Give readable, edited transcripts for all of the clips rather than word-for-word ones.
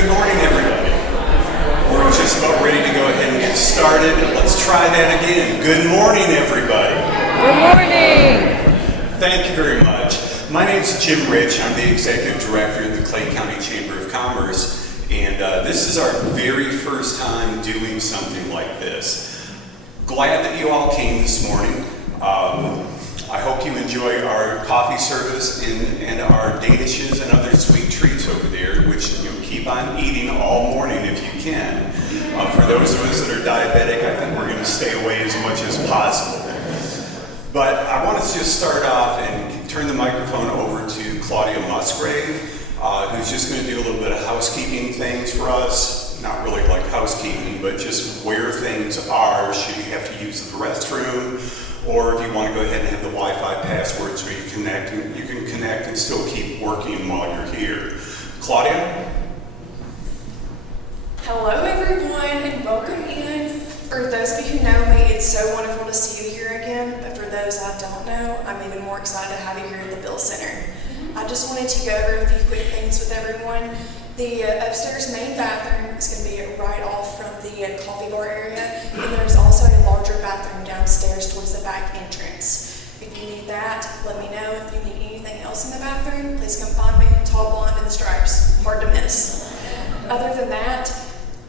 Good morning, everybody. We're just about ready to go ahead and get started. Let's try that again. Good morning, everybody. Good morning. Thank you very much. My name is Jim Rich. I'm the Executive Director of the Clay County Chamber of Commerce, and this is our very first time doing something like this. Glad that you all came this morning. I hope you enjoy our coffee service and our danishes and other sweet treats over there, which you'll keep on eating all morning if you can. For those of us that are diabetic, I think we're going to stay away as much as possible. But I want to just start off and turn the microphone over to Claudia Musgrave, who's just going to do a little bit of housekeeping things for us. Not really like housekeeping, but just where things are should you have to use the restroom, or if you want to go ahead and have the Wi-Fi password so you can connect and still keep working while you're here. Claudia? Hello everyone and welcome in. For those of you who know me, it's so wonderful to see you here again, but for those I don't know, I'm even more excited to have you here at the Beal Center. I just wanted to go over a few quick things with everyone. The upstairs main bathroom is going to be right off from the coffee bar area, and there's also a larger bathroom downstairs towards the back entrance. If you need that, let me know. If you need anything else in the bathroom, please come find me, tall, blonde, and the stripes. Hard to miss. Other than that,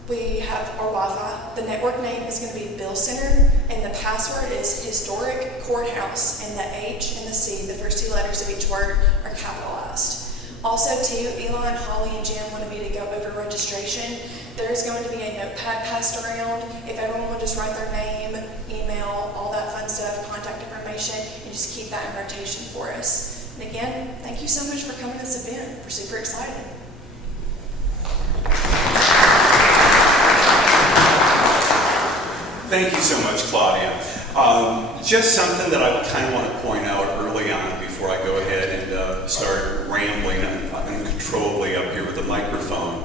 we have our Wi-Fi. The network name is going to be Beal Center, and the password is Historic Courthouse, and the H and the C, the first two letters of each word, are capitalized. Also, too, Eli, Holly, and Jim wanted me to go over registration. There is going to be a notepad passed around. If everyone will just write their name, email, all that fun stuff, contact information, and just keep that in rotation for us. And again, thank you so much for coming to this event. We're super excited. Thank you so much, Claudia. Just something that I kind of want to point out early on before I go ahead and start rambling uncontrollably up here with the microphone.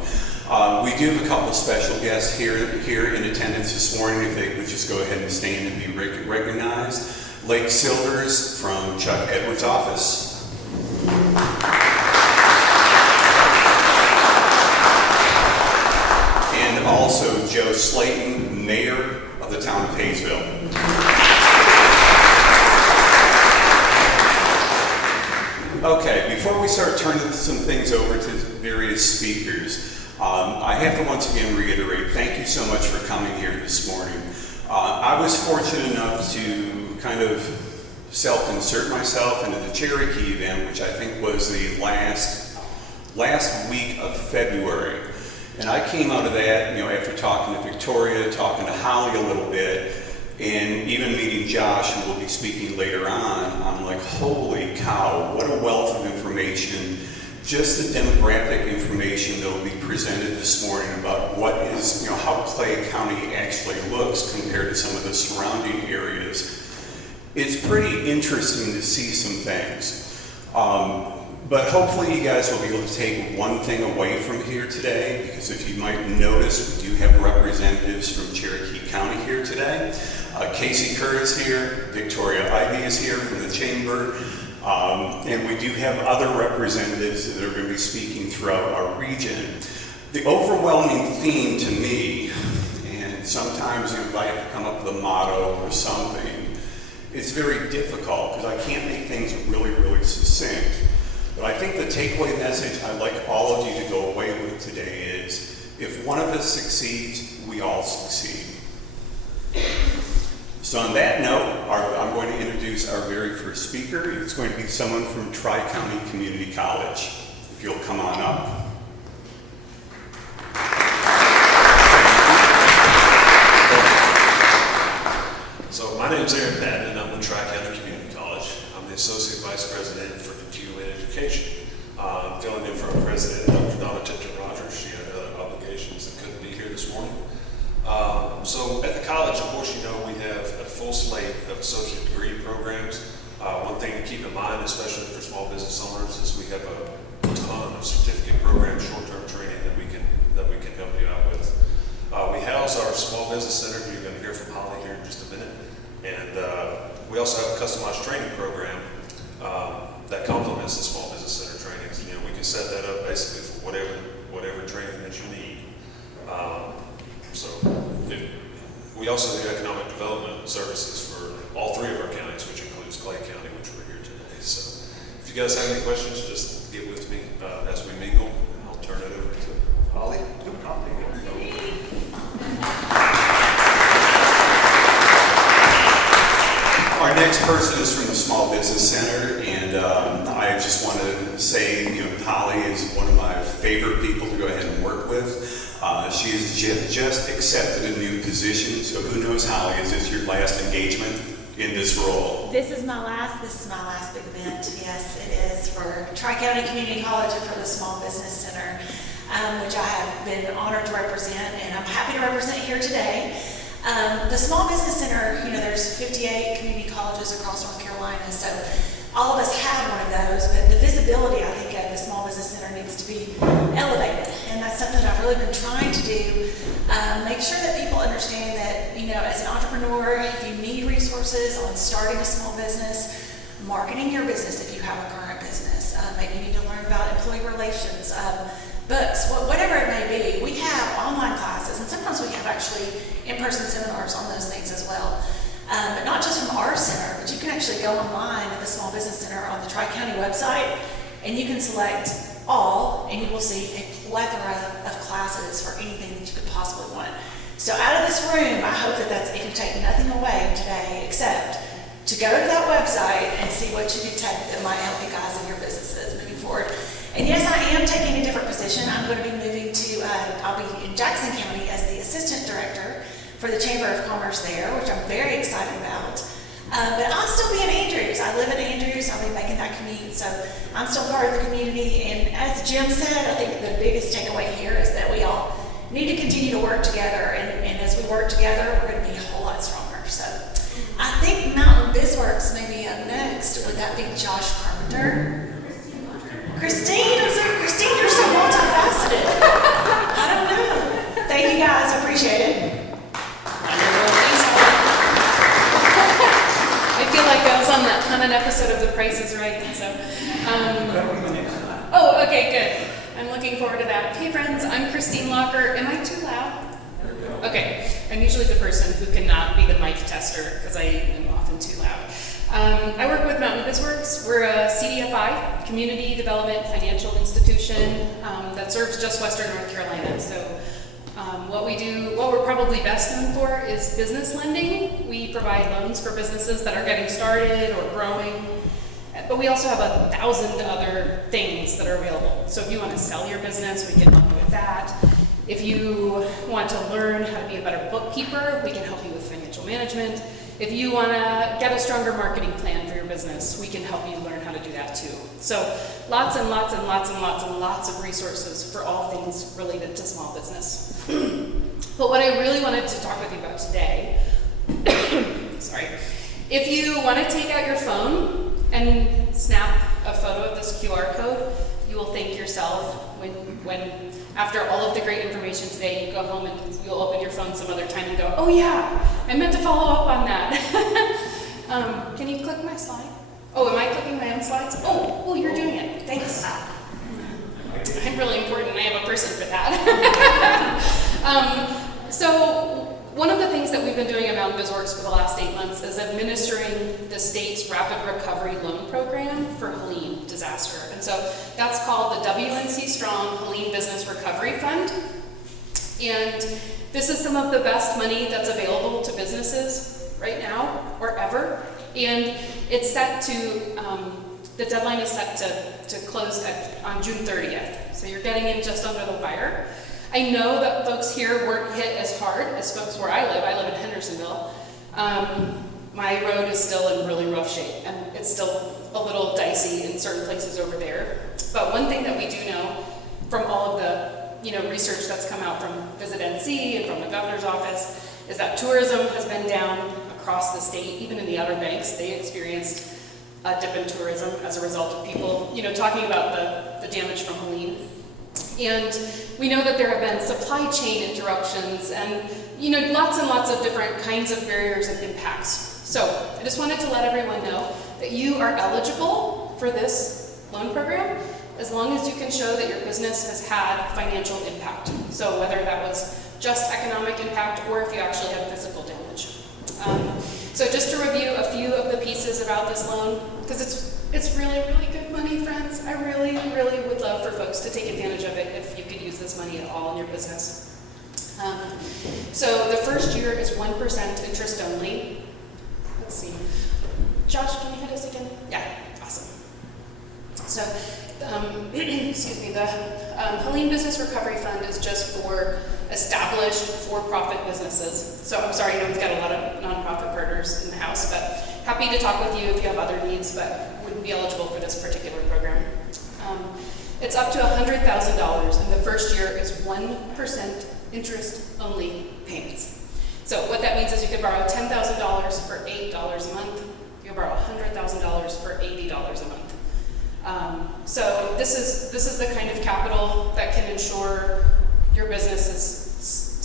We do have a couple special guests here in attendance this morning. If they would just go ahead and stand and be recognized. Lake Silvers from Chuck Edwards' office. And also Joe Slayton, Mayor of the town of Hayesville. Okay, before we start turning some things over to various speakers, I have to once again reiterate, thank you so much for coming here this morning. I was fortunate enough to kind of self-insert myself into the Cherokee event, which I think was the last week of February. And I came out of that, after talking to Victoria, talking to Holly a little bit, and even meeting Josh, who will be speaking later on. I'm like, holy cow, what a wealth of information. Just the demographic information that will be presented this morning about what is, how Clay County actually looks compared to some of the surrounding areas. It's pretty interesting to see some things. But hopefully you guys will be able to take one thing away from here today, because if you might notice, we do have representatives from Cherokee County here today. Casey Kerr is here, Victoria Ivy is here from the Chamber, and we do have other representatives that are going to be speaking throughout our region. The overwhelming theme to me, and sometimes if I have to come up with a motto or something, it's very difficult because I can't make things really, really succinct. But I think the takeaway message I'd like all of you to go away with today is, if one of us succeeds, we all succeed. So on that note, I'm going to introduce our very first speaker. It's going to be someone from Tri-County Community College. If you'll come on up. So my name is Aaron Patton, and I'm with Tri-County Community College. I'm the Associate Vice President for Continuing Education. I'm filling in for our President, Dr. Donna Tipton Rogers. She had other obligations and couldn't be here this morning. So at the college, of course, we have a full slate of associate degree programs. One thing to keep in mind, especially for small business owners, is we have a ton of certificate programs We also do economic development services for all 3 of our counties, which includes Clay County, which we're here today. So if you guys have any questions, just get with me as we mingle, and I'll turn it over to Holly. Our next person is from the Small Business Center, and I just want to say, Holly is one of my favorite people to go ahead and work with. She has just accepted a new position, so who knows, Holly, is this your last engagement in this role? This is my last big event. Yes, it is for Tri-County Community College and for the Small Business Center, which I have been honored to represent, and I'm happy to represent here today. The Small Business Center, there's 58 community colleges across North Carolina, so all of us have one of those, but the visibility, I think, of the Small Business Center needs to be elevated, and that's something that I've really been trying to do. Make sure that people understand that, as an entrepreneur, if you need resources on starting a small business, marketing your business if you have a current business, maybe you need to learn about employee relations, books, whatever it may be. We have online classes, and sometimes we have actually in-person seminars on those things as well. But not just from our center, but you can actually go online at the Small Business Center on the Tri-County website, and you can select all, and you will see a plethora of classes for anything that you could possibly want. So out of this room, I hope that it can take nothing away today except to go to that website and see what you can take that might help you guys in your businesses moving forward. And yes, I am taking a different position. I'm going to be moving to, I'll be in Jackson County as the Assistant Director for the Chamber of Commerce there, which I'm very excited about. But I'll still be in Andrews. I live in Andrews. I'll be making that commute. So I'm still part of the community. And as Jim said, I think the biggest takeaway here is that we all need to continue to work together. And as we work together, we're going to be a whole lot stronger. So I think Mountain BizWorks may be up next. Would that be Josh Carpenter? Christine, Christine, you're so multifaceted. I don't know. Thank you guys. I appreciate it. I feel like I was on an episode of The Price is Right, so. Okay, good. I'm looking forward to that. Hey friends, I'm Christine Locker. Am I too loud? Okay, I'm usually the person who cannot be the mic tester because I am often too loud. I work with Mountain BizWorks. We're a CDFI, Community Development Financial Institution that serves just Western North Carolina. So what we're probably best known for is business lending. We provide loans for businesses that are getting started or growing, but we also have 1,000 other things that are available. So if you want to sell your business, we can help you with that. If you want to learn how to be a better bookkeeper, we can help you with financial management. If you want to get a stronger marketing plan for your business, we can help you learn how to do that too. So lots and lots and lots and lots and lots of resources for all things related to small business. But what I really wanted to talk with you about today, sorry, if you want to take out your phone and snap a photo of this QR code, you will thank yourself when after all of the great information today, you go home and you'll open your phone some other time and go, oh yeah, I meant to follow up on that. Can you click my slide? Oh, am I clicking my own slides? Oh, you're doing it. Thanks. I'm really important. I have a person for that. So one of the things that we've been doing at Mountain BizWorks for the last 8 months is administering the state's Rapid Recovery Loan Program for Helene disaster. And so that's called the WNC Strong Helene Business Recovery Fund. And this is some of the best money that's available to businesses right now or ever. And it's set to, the deadline is set to close on June 30th. So you're getting in just under the wire. I know that folks here weren't hit as hard as folks where I live. I live in Hendersonville. My road is still in really rough shape, and it's still a little dicey in certain places over there. But one thing that we do know from all of the research that's come out from Visit NC and from the governor's office is that tourism has been down across the state. Even in the Outer Banks, they experienced a dip in tourism as a result of people, talking about the damage from Helene. And we know that there have been supply chain interruptions and, lots and lots of different kinds of barriers and impacts. So I just wanted to let everyone know that you are eligible for this loan program as long as you can show that your business has had financial impact. So whether that was just economic impact, or if you actually have physical damage. So just to review a few of the pieces about this loan, because it's really, really good money, friends. I really, really would love for folks to take advantage of it if you could use this money at all in your business. So the first year is 1% interest only. Let's see. Josh, can you hit us again? Yeah, awesome. So, excuse me, the Helene Business Recovery Fund is just for established for-profit businesses. So I'm sorry, I know we've got a lot of nonprofit partners in the house, but happy to talk with you if you have other needs, but wouldn't be eligible for this particular program. It's up to $100,000, and the first year is 1% interest-only payments. So what that means is you could borrow $10,000 for $8 a month. You can borrow $100,000 for $80 a month. So this is the kind of capital that can ensure your business is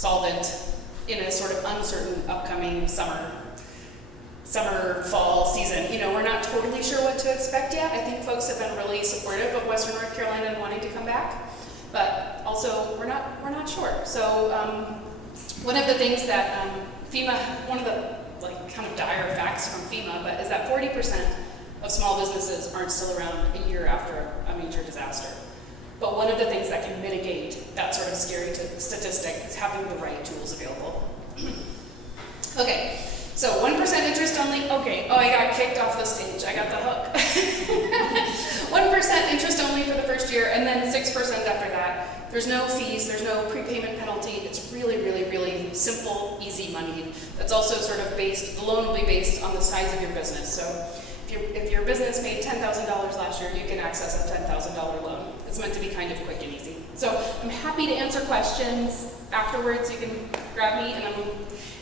solvent in a sort of uncertain upcoming summer, fall season. You know, we're not totally sure what to expect yet. I think folks have been really supportive of Western North Carolina and wanting to come back, but also we're not sure. So one of the things that FEMA, one of the kind of dire facts from FEMA, but is that 40% of small businesses aren't still around a year after a major disaster. But one of the things that can mitigate that sort of scary statistic is having the right tools available. Okay, so 1% interest only. Okay, I got kicked off the stage. I got the hook. 1% interest only for the first year, and then 6% after that. There's no fees, there's no prepayment penalty. It's really, really, really simple, easy money. That's also sort of the loan will be based on the size of your business. So if your business made $10,000 last year, you can access a $10,000 loan. It's meant to be kind of quick and easy. So I'm happy to answer questions afterwards. You can grab me,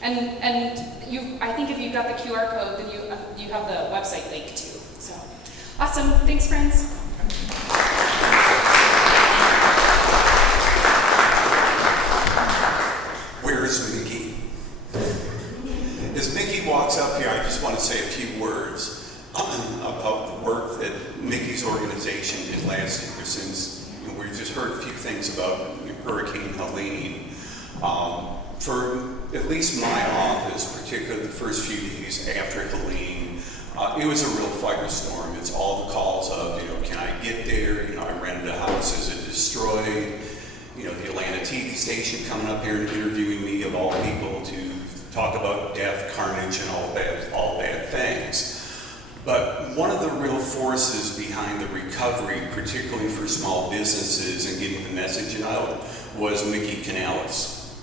I think if you've got the QR code, then you have the website link too. So awesome. Thanks, friends. Where is Mickey? As Mickey walks up here, I just want to say a few words about the work that Mickey's organization did last year, since we've just heard a few things about Hurricane Helene. For at least my office, particularly the first few days after Helene, it was a real firestorm. It's all the calls of, can I get there? I rented a house, is it destroyed? The Atlanta TV station coming up here and interviewing me, of all people, to talk about death, carnage, and all bad things. But one of the real forces behind the recovery, particularly for small businesses and getting the message out, was Mickey Canales.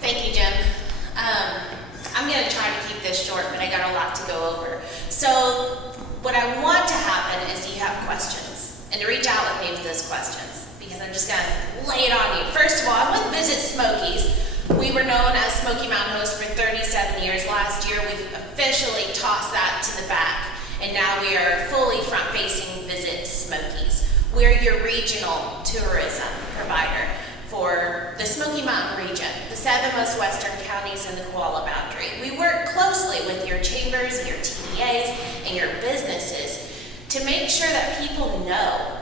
Thank you, Jim. I'm going to try to keep this short, but I got a lot to go over. So what I want to happen is you have questions, and to reach out with me with those questions, because I'm just going to lay it on you. First of all, I'm with Visit Smokies. We were known as Smoky Mountain Host for 37 years. Last year, we've officially tossed that to the back, and now we are fully front-facing Visit Smokies. We're your regional tourism provider for the Smoky Mountain region, the 7 most western counties in the Koala boundary. We work closely with your chambers, your TDAs, and your businesses to make sure that people know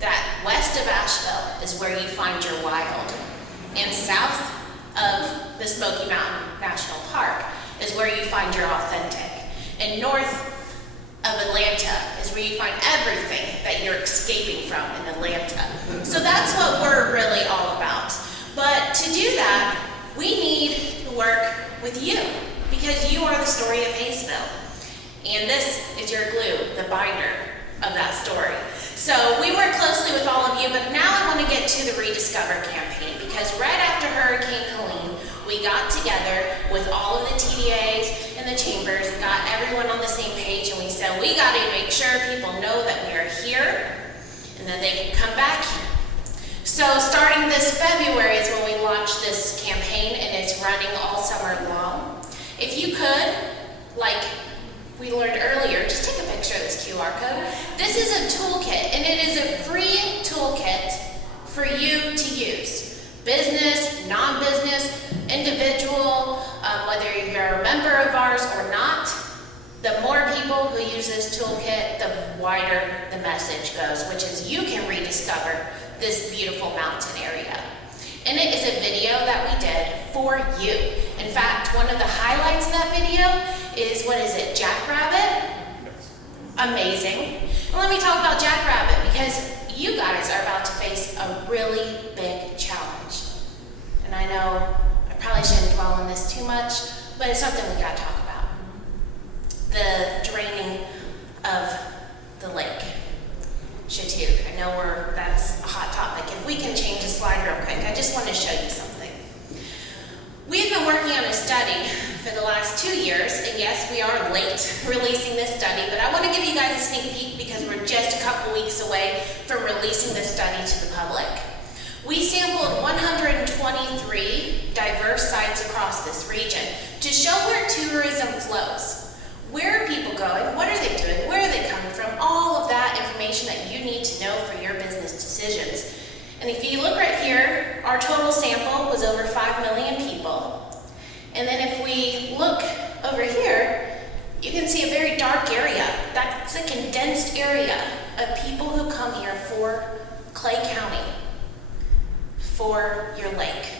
that west of Asheville is where you find your wild, and south of the Smoky Mountain National Park is where you find your authentic, and north of Atlanta is where you find everything that you're escaping from in Atlanta. So that's what we're really all about. But to do that, we need to work with you, because you are the story of Hayesville. And this is your glue, the binder of that story. So we work closely with all of you, but now I want to get to the Rediscover campaign, because right after Hurricane Helene, we got together with all of the TDAs and the chambers, and got everyone on the same page, and we said, we got to make sure people know that we are here and that they can come back here. So starting this February is when we launched this campaign, and it's running all summer long. If you could, like we learned earlier, just take a picture of this QR code. This is a toolkit, and it is a free toolkit for you to use. Business, non-business, individual, whether you're a member of ours or not, The more people who use this toolkit, the wider the message goes, which is you can rediscover this beautiful mountain area. And it is a video that we did for you. In fact, one of the highlights of that video is, what is it, Jackrabbit? Amazing. And let me talk about Jackrabbit, because you guys are about to face a really big challenge. And I know I probably shouldn't dwell on this too much, but it's something we gotta talk about. The draining of the lake. Chautauqua. I know that's a hot topic. If we can change the slide real quick, I just want to show you something. We've been working on a study for the last 2 years, and yes, we are late releasing this study, but I want to give you guys a sneak peek because we're just a couple weeks away from releasing this study to the public. We sampled 123 diverse sites across this region to show where tourism flows. Where are people going? What are they doing? Where are they coming from? All of that information that you need to know for your business decisions. And if you look right here, our total sample was over 5 million people. And then if we look over here, you can see a very dark area. That's a condensed area of people who come here for Clay County, for your lake.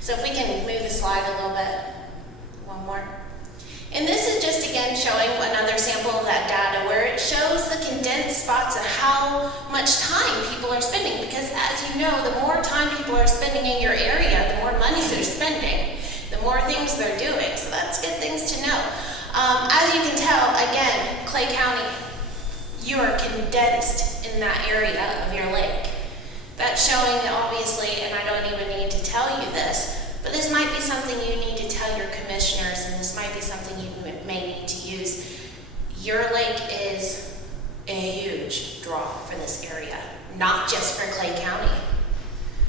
So if we can move the slide a little bit, one more. And this is just again showing another sample of that data where it shows the condensed spots of how much time people are spending. Because as you know, the more time people are spending in your area, the more money they're spending, the more things they're doing. So that's good things to know. As you can tell, again, Clay County, you are condensed in that area of your lake. That's showing obviously, and I don't even need to tell you this, but this might be something you need to tell your commissioners, and this might be something you may need to use. Your lake is a huge draw for this area, not just for Clay County,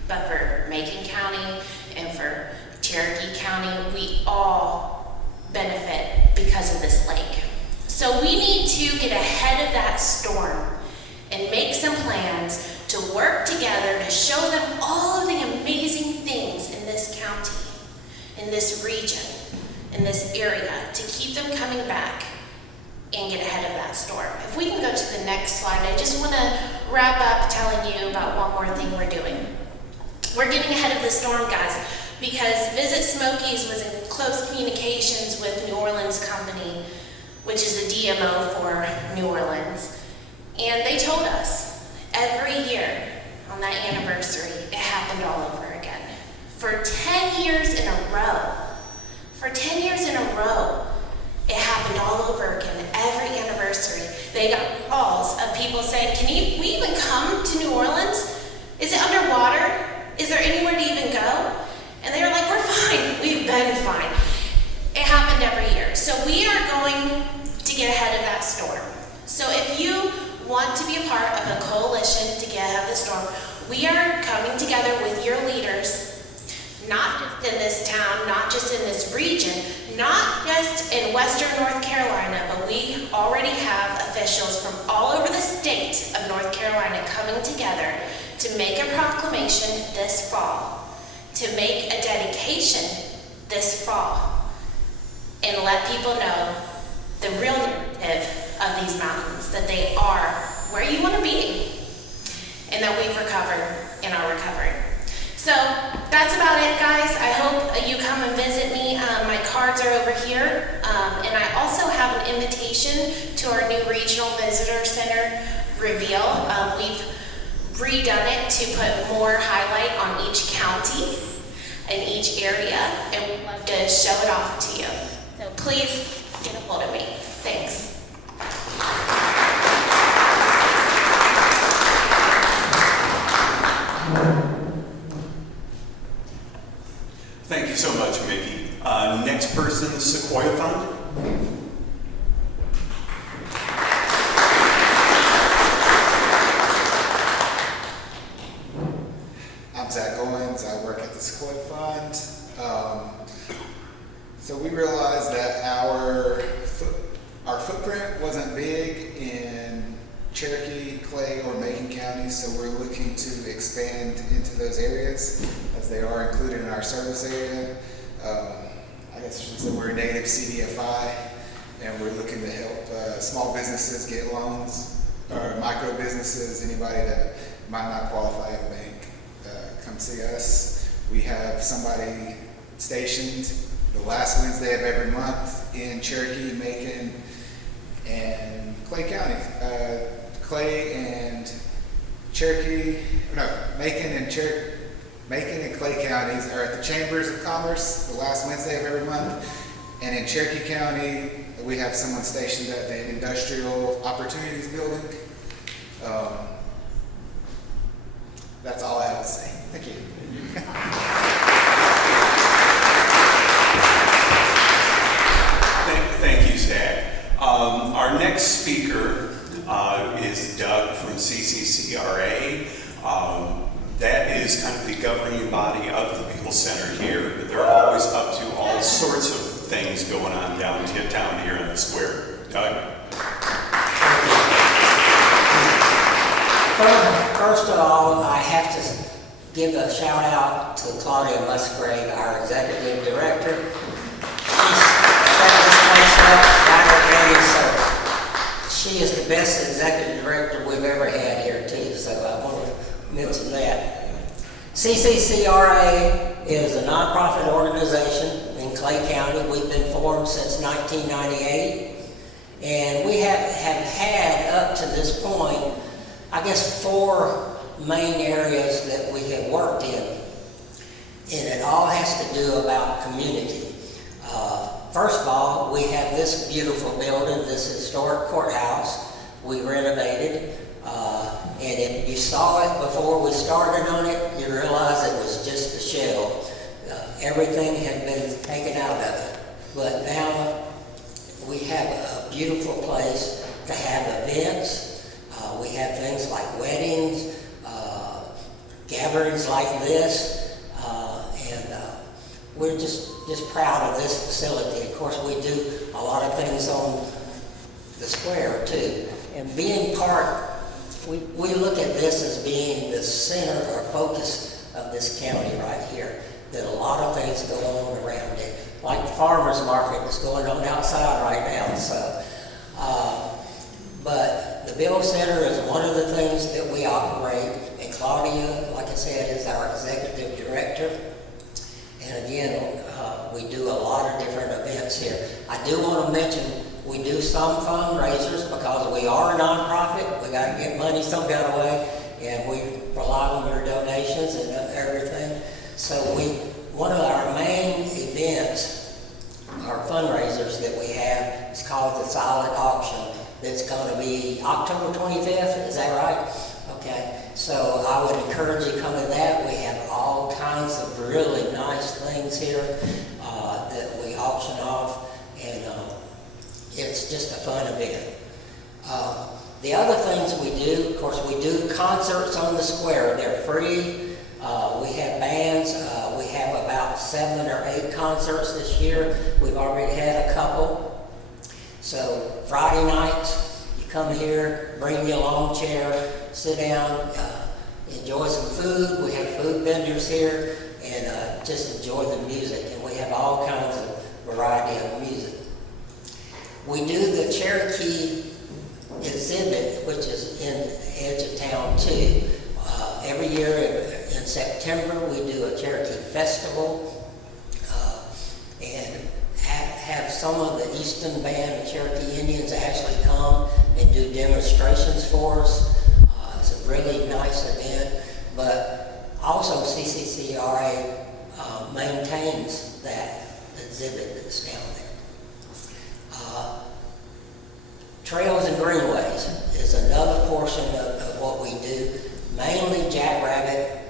but for Macon County and for Cherokee County. We all benefit because of this lake. So we need to get ahead of that storm and make some plans to work together to show them all of the amazing things in this county, in this region, in this area, to keep them coming back and get ahead of that storm. If we can go to the next slide, I just want to wrap up telling you about one more thing we're doing. We're getting ahead of the storm, guys, because Visit Smokies was in close communications with New Orleans Company, which is the DMO for New Orleans, and they told us every year on that anniversary, it happened all over again. For 10 years in a row, it happened all over again, every anniversary. They got calls of people saying, we even come to New Orleans? Is it underwater? Is there anywhere to even go? And they were like, we're fine, we've been fine. It happened every year. So we are going to get ahead of that storm. So if you want to be a part of a coalition to get ahead of the storm, we are coming together with your leaders, not just in this town, not just in this region, not just in Western North Carolina, but we already have officials from all over the state of North Carolina coming together to make a proclamation this fall, to make a dedication this fall, and let people know the real narrative of these mountains, that they are where you want to be, and that we've recovered and are recovering. So that's about it, guys. I hope you come and visit me. My cards are over here, and I also have an invitation to our new Regional Visitor Center reveal. We've redone it to put more highlight on each county and each area, and we'd love to show it off to you. So please get a hold of me. Thanks. Thank you so much, Mickey. Next person, Sequoia Fund. I'm Zach Owens. I work at the Sequoia Fund. So we realized that our footprint wasn't big in Cherokee, Clay, or Macon counties, so we're looking to expand into those areas as they are included in our service area. I guess since we're a native CDFI and we're looking to help small businesses get loans, or micro businesses, anybody that might not qualify at a bank, come see us. We have somebody stationed the last Wednesday of every month in Cherokee, Macon, and Clay County. Macon and Clay counties are at the Chambers of Commerce the last Wednesday of every month. And in Cherokee County, we have someone stationed at the Industrial Opportunities Building. That's all I have to say. Thank you. Thank you, Zach. Our next speaker is Doug from CCCRA. That is kind of the governing body of the Beal Center here. They're always up to all sorts of things going on down here in the square. Doug? First of all, I have to give a shout out to Claudia Musgrave, our executive director. She's set this place up right already, so she is the best executive director we've ever had here too, so I want to mention that. CCCRA is a nonprofit organization in Clay County. We've been formed since 1998, and we have had up to this point, I guess, 4 main areas that we have worked in, and it all has to do about community. First of all, we have this beautiful building, this historic courthouse we renovated, and if you saw it before we started on it, you realize it was just a shell. Everything had been taken out of it, but now we have a beautiful place to have events. We have things like weddings, gatherings like this, and we're just proud of this facility. Of course, we do a lot of things on the square too. And being part, we look at this as being the center or focus of this county right here. That a lot of things go on around it, like the farmers market that's going on outside right now. So, but the Beal Center is one of the things that we operate, and Claudia, like I said, is our executive director. And again, we do a lot of different events here. I do want to mention we do some fundraisers because we are a nonprofit. We got to get money some kind of way, and we rely on your donations and everything. So one of our main events, our fundraisers that we have, is called the Silent Auction. That's going to be October 25th, is that right? Okay, so I would encourage you to come to that. We have all kinds of really nice things here that we auction off, and it's just a fun event. The other things we do, of course, we do concerts on the square. They're free. We have bands. We have about 7 or 8 concerts this year. We've already had a couple. So Friday nights, you come here, bring your lawn chair, sit down, enjoy some food. We have food vendors here, and just enjoy the music. And we have all kinds of variety of music. We do the Cherokee exhibit, which is in the edge of town too. Every year in September, we do a Cherokee festival, and have some of the Eastern Band of Cherokee Indians actually come and do demonstrations for us. It's a really nice event, but also CCCRA maintains that exhibit that's down there. Trails and Greenways is another portion of what we do. Mainly Jackrabbit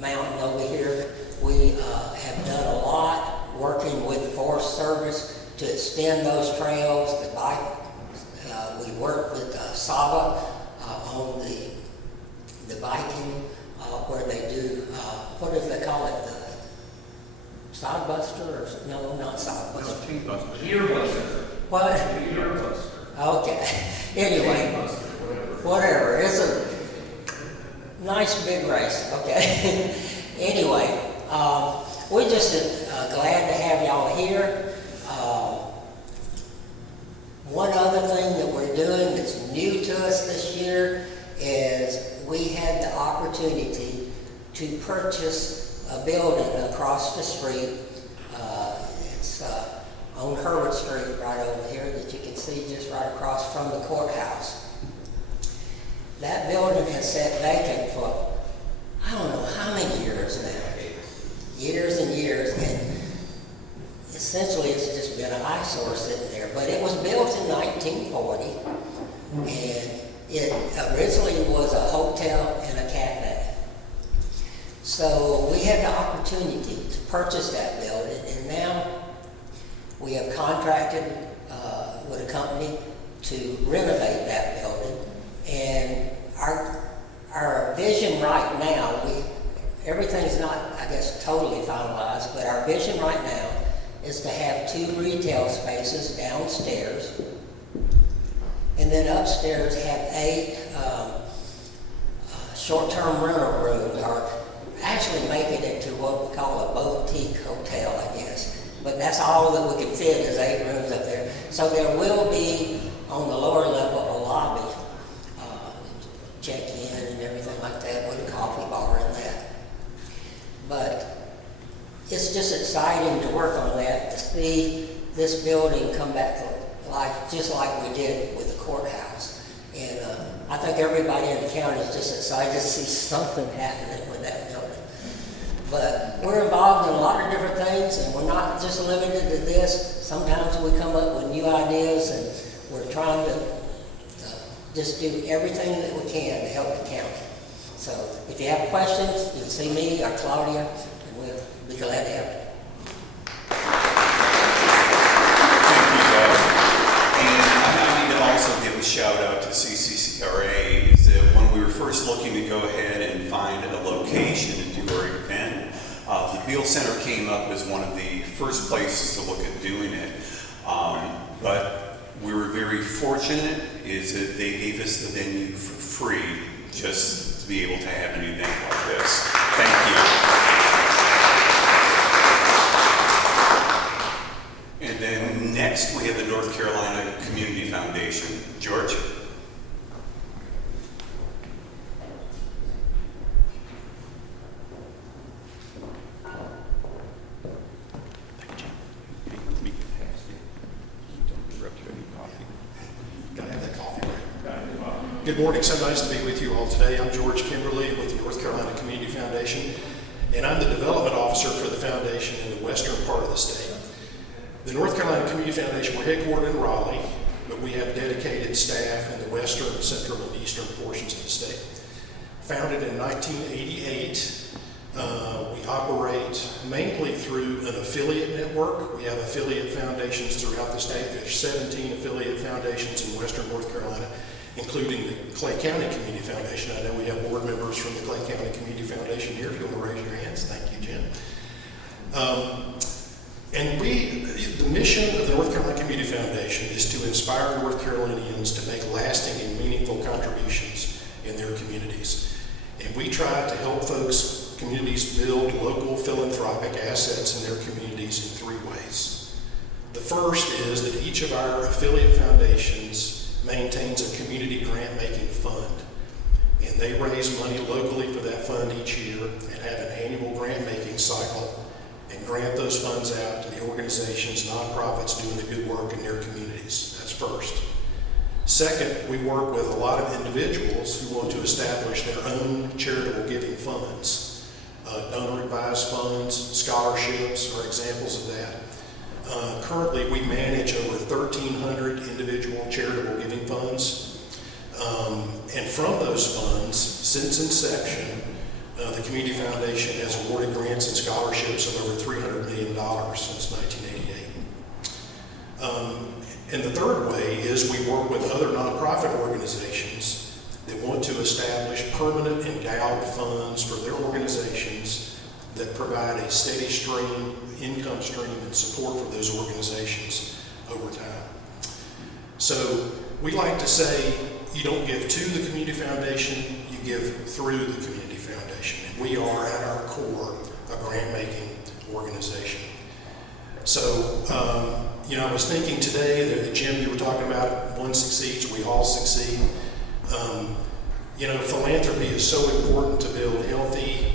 Mountain over here. We have done a lot working with the Forest Service to extend those trails. The bike, we work with Saba on the biking where they do, what do they call it? The side buster or no, not side buster. Ear buster. What? Ear buster. Okay. Anyway, whatever. It's a nice big race. Okay. Anyway, we're just glad to have y'all here. One other thing that we're doing that's new to us this year is we had the opportunity to purchase a building across the street. It's on Herbert Street right over here that you can see just right across from the courthouse. That building has sat vacant for I don't know how many years now. Years and years, and essentially it's just been an eyesore sitting there. But it was built in 1940, and it originally was a hotel and a cafe. So we had the opportunity to purchase that building, and now we have contracted with a company to renovate that building. And our vision right now, everything's not, I guess, totally finalized, but our vision right now is to have 2 retail spaces downstairs, and then upstairs have 8 short-term rental rooms, or actually make it into what we call a boutique hotel, I guess. But that's all that we can fit is 8 rooms up there. So there will be, on the lower level, a lobby, check in and everything like that, with a coffee bar and that. But it's just exciting to work on that, to see this building come back to life just like we did with the courthouse. And I think everybody in the county is just excited to see something happening with that building. But we're involved in a lot of different things, and we're not just limited to this. Sometimes we come up with new ideas, and we're trying to just do everything that we can to help the county. So if you have questions, you can see me or Claudia, and we'll be glad to help you. Thank you, Doug. And I need to also give a shout out to CCCRA. Is that when we were first looking to go ahead and find a location to do our event, the Beal Center came up as one of the first places to look at doing it. But we were very fortunate is that they gave us the venue for free just to be able to have an event like this. Thank you. And then next we have the North Carolina Community Foundation. George? Good morning. So nice to be with you all today. I'm George Kimberly with the North Carolina Community Foundation, and I'm the development officer for the foundation in the western part of the state. The North Carolina Community Foundation, we're headquartered in Raleigh, but we have dedicated staff in the western, central, and eastern portions of the state. Founded in 1988, we operate mainly through an affiliate network. We have affiliate foundations throughout the state. There's 17 affiliate foundations in western North Carolina, including the Clay County Community Foundation. I know we have board members from the Clay County Community Foundation here. If you want to raise your hands, thank you, Jen. And the mission of the North Carolina Community Foundation is to inspire North Carolinians to make lasting and meaningful contributions in their communities. And we try to help communities build local philanthropic assets in their communities in 3 ways. The first is that each of our affiliate foundations maintains a community grant-making fund, and they raise money locally for that fund each year and have an annual grant-making cycle and grant those funds out to the organizations, nonprofits doing the good work in their communities. That's first. Second, we work with a lot of individuals who want to establish their own charitable giving funds. Donor-advised funds, scholarships are examples of that. Currently, we manage over 1,300 individual charitable giving funds. And from those funds, since inception, the Community Foundation has awarded grants and scholarships of over $300 million since 1988. And the third way is we work with other nonprofit organizations that want to establish permanent endowed funds for their organizations that provide a steady income stream and support for those organizations over time. So we like to say you don't give to the Community Foundation, you give through the Community Foundation. And we are at our core a grant-making organization. So I was thinking today that Jim, you were talking about one succeeds, we all succeed. Philanthropy is so important to build healthy,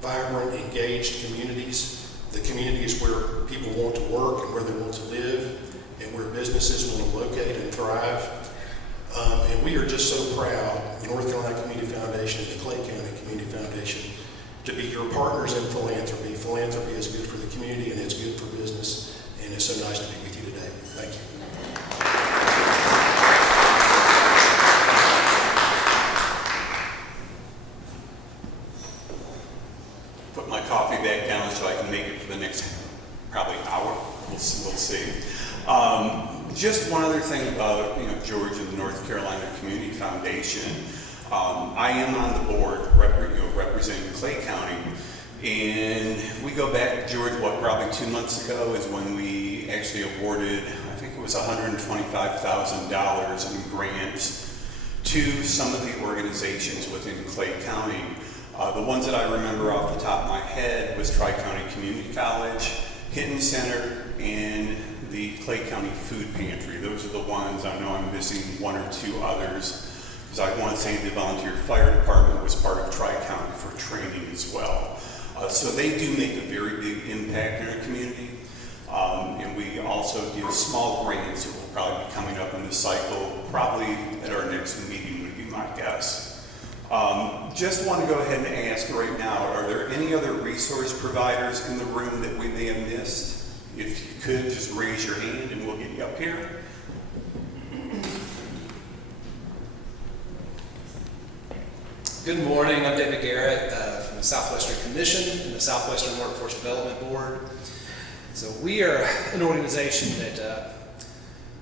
vibrant, engaged communities, the communities where people want to work and where they want to live, and where businesses want to locate and thrive. And we are just so proud, the North Carolina Community Foundation and the Clay County Community Foundation, to be your partners in philanthropy. Philanthropy is good for the community and it's good for business, and it's so nice to be with you today. Thank you. Put my coffee back down so I can make it for the next probably hour. We'll see. Just one other thing about George and the North Carolina Community Foundation. I am on the board representing Clay County, and we go back, George, probably 2 months ago is when we actually awarded, I think it was $125,000 in grants to some of the organizations within Clay County. The ones that I remember off the top of my head was Tri-County Community College, Hinton Center, and the Clay County Food Pantry. Those are the ones. I know I'm missing one or two others, because I want to say the volunteer fire department was part of Tri-County for training as well. So they do make a very big impact in our community. And we also do small grants that will probably be coming up in the cycle, probably at our next meeting would be my guess. Just want to go ahead and ask right now, are there any other resource providers in the room that we may have missed? If you could, just raise your hand and we'll get you up here. Good morning, I'm David Garrett from the Southwestern Commission and the Southwestern Workforce Development Board. So we are an organization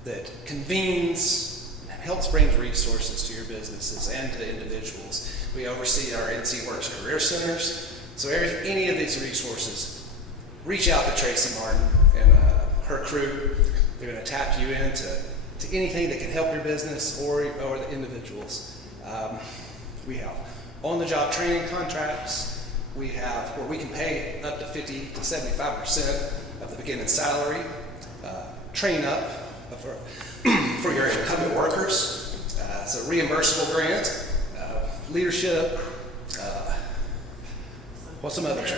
that convenes and helps bring resources to your businesses and to individuals. We oversee our NC Works Career Centers. So any of these resources, reach out to Tracy Martin and her crew. They're going to tap you into anything that can help your business or the individuals. We have on-the-job training contracts. We have where we can pay up to 50 to 75% of the beginning salary. Train up for your incumbent workers. It's a reimbursable grant. Leadership. What's some others?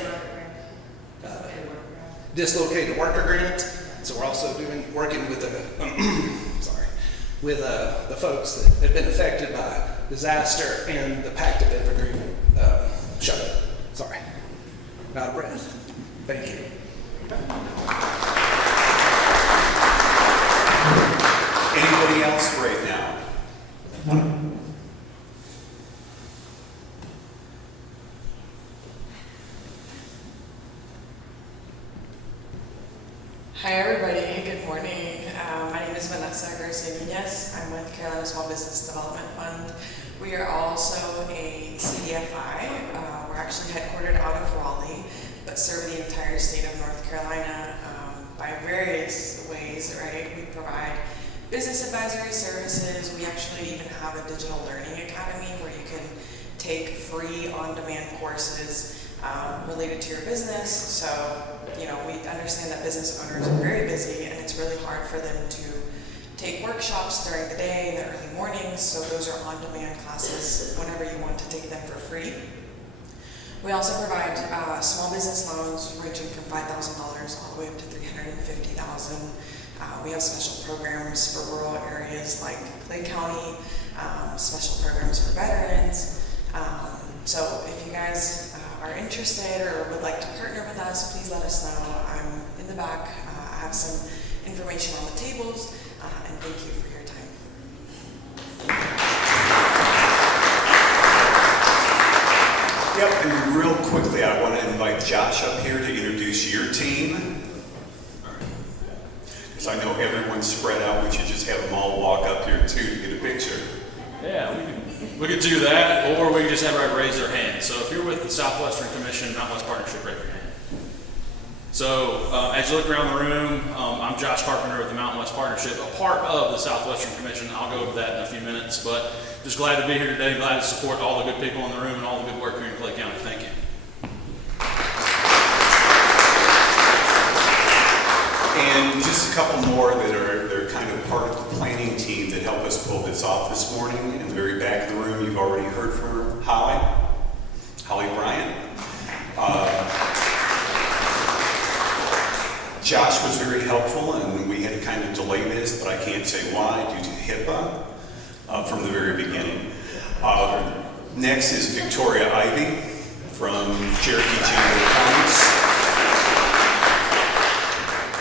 Dislocated worker grant. So we're also working with the folks that have been affected by disaster and the Pact of Evergreen shutdown. Sorry, out of breath. Thank you. Anybody else right now? Hi everybody, good morning. My name is Vanessa Garcia-Nunez. I'm with Carolina Small Business Development Fund. We are also a CDFI. We're actually headquartered out of Raleigh, but serve the entire state of North Carolina by various ways, right? We provide business advisory services. We actually even have a digital learning academy where you can take free on-demand courses related to your business. So, we understand that business owners are very busy and it's really hard for them to take workshops during the day in the early mornings. So those are on-demand classes whenever you want to take them for free. We also provide small business loans ranging from $5,000 all the way up to $350,000. We have special programs for rural areas like Clay County, special programs for veterans. So if you guys are interested or would like to partner with us, please let us know. I'm in the back. I have some information on the tables, and thank you for your time. Yep, and real quickly, I want to invite Josh up here to introduce your team. Because I know everyone's spread out. We should just have them all walk up here too to get a picture. Yeah, we could do that, or we could just have everybody raise their hand. So if you're with the Southwestern Commission, Mountain West Partnership, raise your hand. So as you look around the room, I'm Josh Carpenter with the Mountain West Partnership, a part of the Southwestern Commission. I'll go over that in a few minutes, but just glad to be here today, glad to support all the good people in the room and all the good work here in Clay County. Thank you. And just to a couple more they're kind of part of the planning team that helped us pull this off this morning. In the very back of the room, you've already heard from Holly Bryant. Josh was very helpful, and we had to kind of delay this, but I can't say why, due to HIPAA from the very beginning. Next is Victoria Ivy from Cherokee Chamber of Commerce.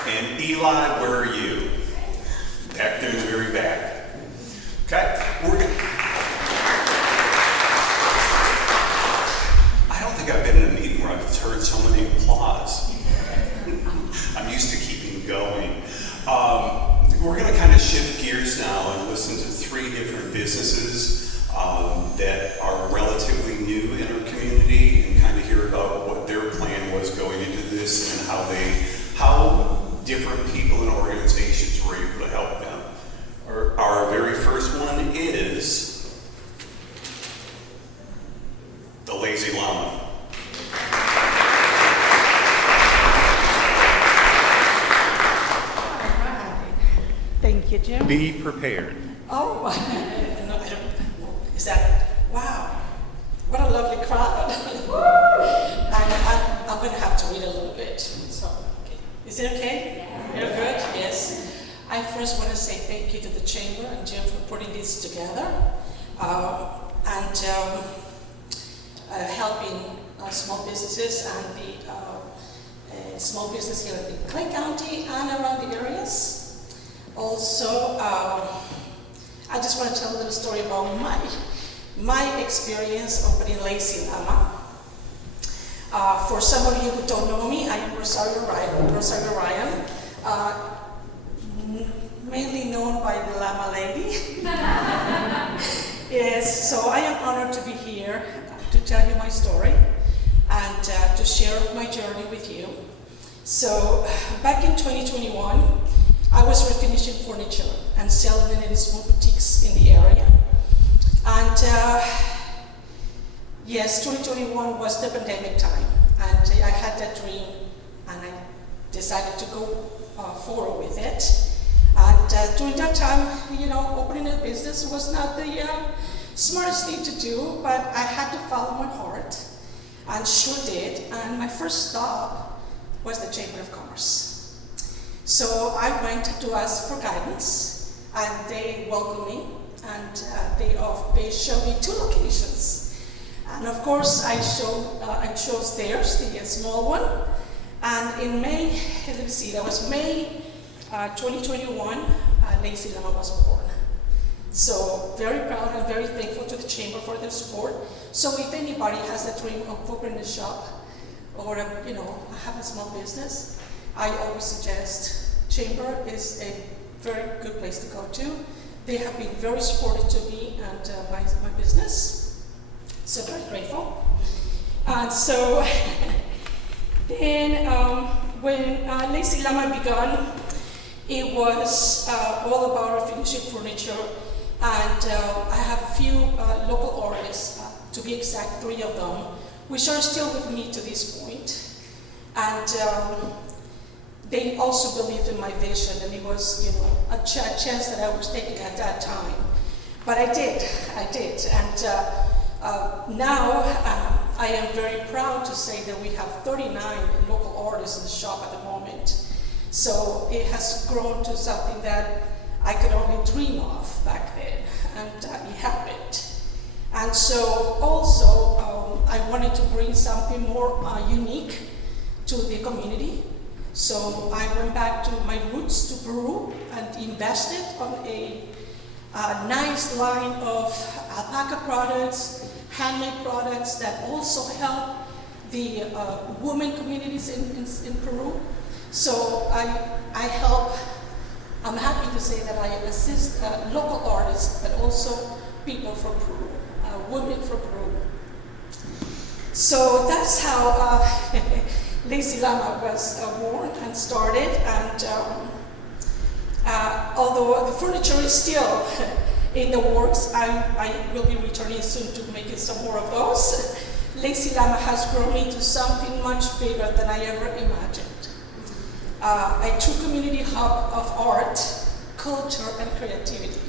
And Eli, where are you? Back there in the very back. Okay, I don't think I've been in a meeting where I've heard so many applause. I'm used to keeping going. We're going to kind of shift gears now and listen to three different businesses that are relatively new in our community, and kind of hear about what their plan was going into this and how different people and organizations were able to help them. Our very first one is the Lazy Llama. Thank you, Jim. Be prepared. Oh, no, is that, wow, what a lovely crowd. I'm going to have to read a little bit. So, okay. Is it okay? Yeah. You're good? Yes. I first want to say thank you to the Chamber and Jim for putting this together and helping small businesses and the small business here in Clay County and around the areas. Also, I just want to tell a little story about my experience opening Lazy Llama. For some of you who don't know me, I am Rosario Ryan, mainly known by the Llama Lady. Yes, so I am honored to be here to tell you my story and to share my journey with you. So, back in 2021, I was refinishing furniture and selling it in small boutiques in the area. And yes, 2021 was the pandemic time, and I had that dream, and I decided to go forward with it. And during that time, opening a business was not the smartest thing to do, but I had to follow my heart, and sure did. And my first stop was the Chamber of Commerce. So I went to ask for guidance, and they welcomed me, and they showed me 2 locations. And of course, I chose theirs, the small one. And in May, let me see, that was May 2021, Lazy Llama was born. So very proud and very thankful to the Chamber for their support. So if anybody has a dream of opening a shop or have a small business, I always suggest Chamber is a very good place to go to. They have been very supportive to me and my business. So very grateful. And so then when Lazy Llama began, it was all about finishing furniture. And I have a few local artists, to be exact, 3 of them, which are still with me to this point. And they also believed in my vision, and it was, a chance that I was taking at that time. But I did. And now I am very proud to say that we have 39 local artists in the shop at the moment. So it has grown to something that I could only dream of back then, and it happened. And so also I wanted to bring something more unique to the community. So I went back to my roots to Peru and invested on a nice line of alpaca products, handmade products that also help the women communities in Peru. So I'm happy to say that I assist local artists, but also people from Peru, women from Peru. So that's how Lazy Llama was born and started, and although the furniture is still in the works, I will be returning soon to making some more of those. Lazy Llama has grown into something much bigger than I ever imagined. a true community hub of art, culture, and creativity,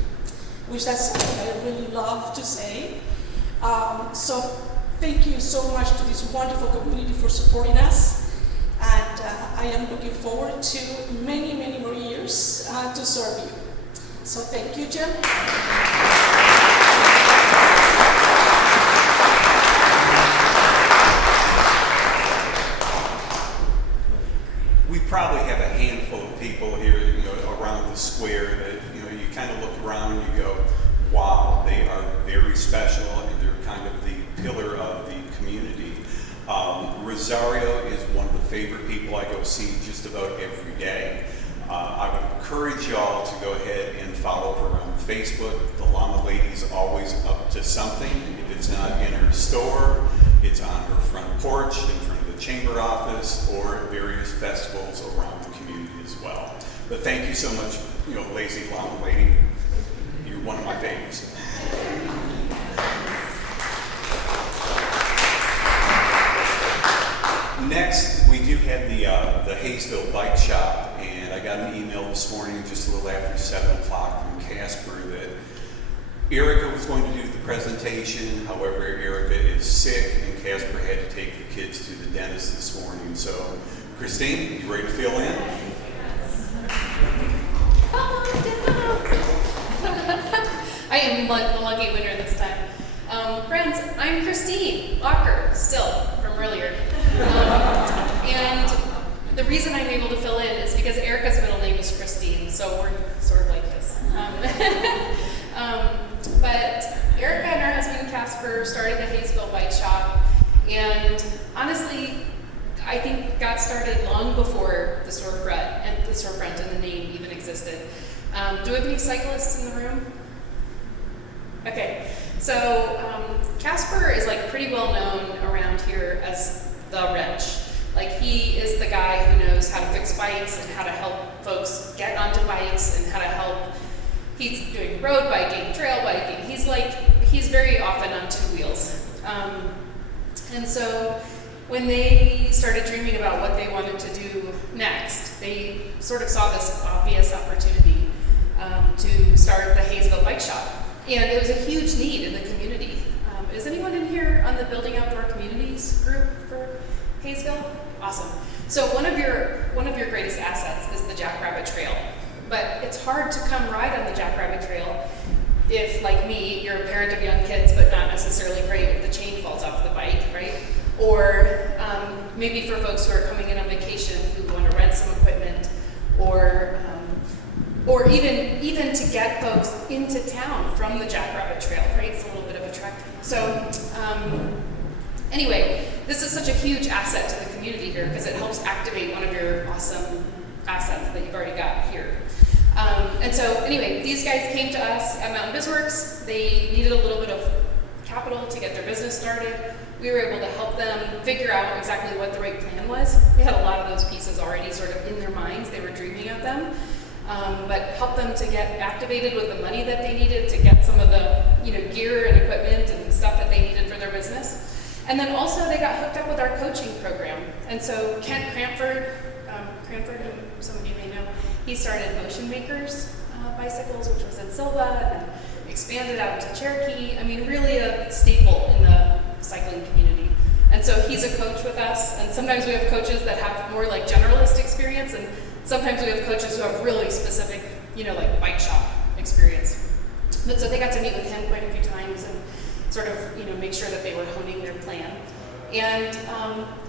which that's something I really love to say. So thank you so much to this wonderful community for supporting us. And I am looking forward to many, many more years to serve you. So thank you, Jim. We probably have a handful of people here, around the square that, you kind of look around and you go, wow, they are very special and they're kind of the pillar of the community. Rosario is one of the favorite people I go see just about every day. I would encourage y'all to go ahead and follow her on Facebook. The Llama Lady's always up to something. If it's not in her store, it's on her front porch, in front of the chamber office, or at various festivals around the community as well. But thank you so much, Lazy Llama Lady. You're one of my favorites. Next, we do have the Hayesville Bike Shop, and I got an email this morning just a little after 7 o'clock from Casper that Erica was going to do the presentation. However, Erica is sick, and Casper had to take the kids to the dentist this morning. So, Christine, you ready to fill in? I am the lucky winner this time. Friends, I'm Christine Locker, still, from earlier. And the reason I'm able to fill in is because Erica's middle name is Christine, so we're sort of like this. But Erica and her husband Casper started the Hayesville Bike Shop, and honestly, I think got started long before the storefront and the name even existed. Do we have any cyclists in the room? Okay, so Casper is like pretty well known around here as the wrench. Like, he is the guy who knows how to fix bikes and how to help folks get onto bikes and how to help. He's doing road biking, trail biking. He's very often on two wheels. And so when they started dreaming about what they wanted to do next, they sort of saw this obvious opportunity to start the Hayesville Bike Shop. And it was a huge need in the community. Is anyone in here on the Building Outdoor Communities group for Hayesville? Awesome. So one of your greatest assets is the Jackrabbit Trail. But it's hard to come ride on the Jackrabbit Trail if, like me, you're a parent of young kids, but not necessarily great if the chain falls off the bike, right? Or maybe for folks who are coming in on vacation who want to rent some equipment, or even to get folks into town from the Jackrabbit Trail, right? It's a little bit of a trek. So anyway, this is such a huge asset to the community here because it helps activate one of your awesome assets that you've already got here. And so anyway, these guys came to us at Mountain BizWorks. They needed a little bit of capital to get their business started. We were able to help them figure out exactly what the right plan was. They had a lot of those pieces already sort of in their minds. They were dreaming of them. But help them to get activated with the money that they needed to get some of the gear and equipment and stuff that they needed for their business. And then also they got hooked up with our coaching program. And so Kent Cranford, who some of you may know, he started Motion Makers bicycles, which was in Silva, and expanded out to Cherokee. I mean, really a staple in the cycling community. And so he's a coach with us, and sometimes we have coaches that have more like generalist experience, and sometimes we have coaches who have really specific, like bike shop experience. But so they got to meet with him quite a few times and sort of, make sure that they were honing their plan. And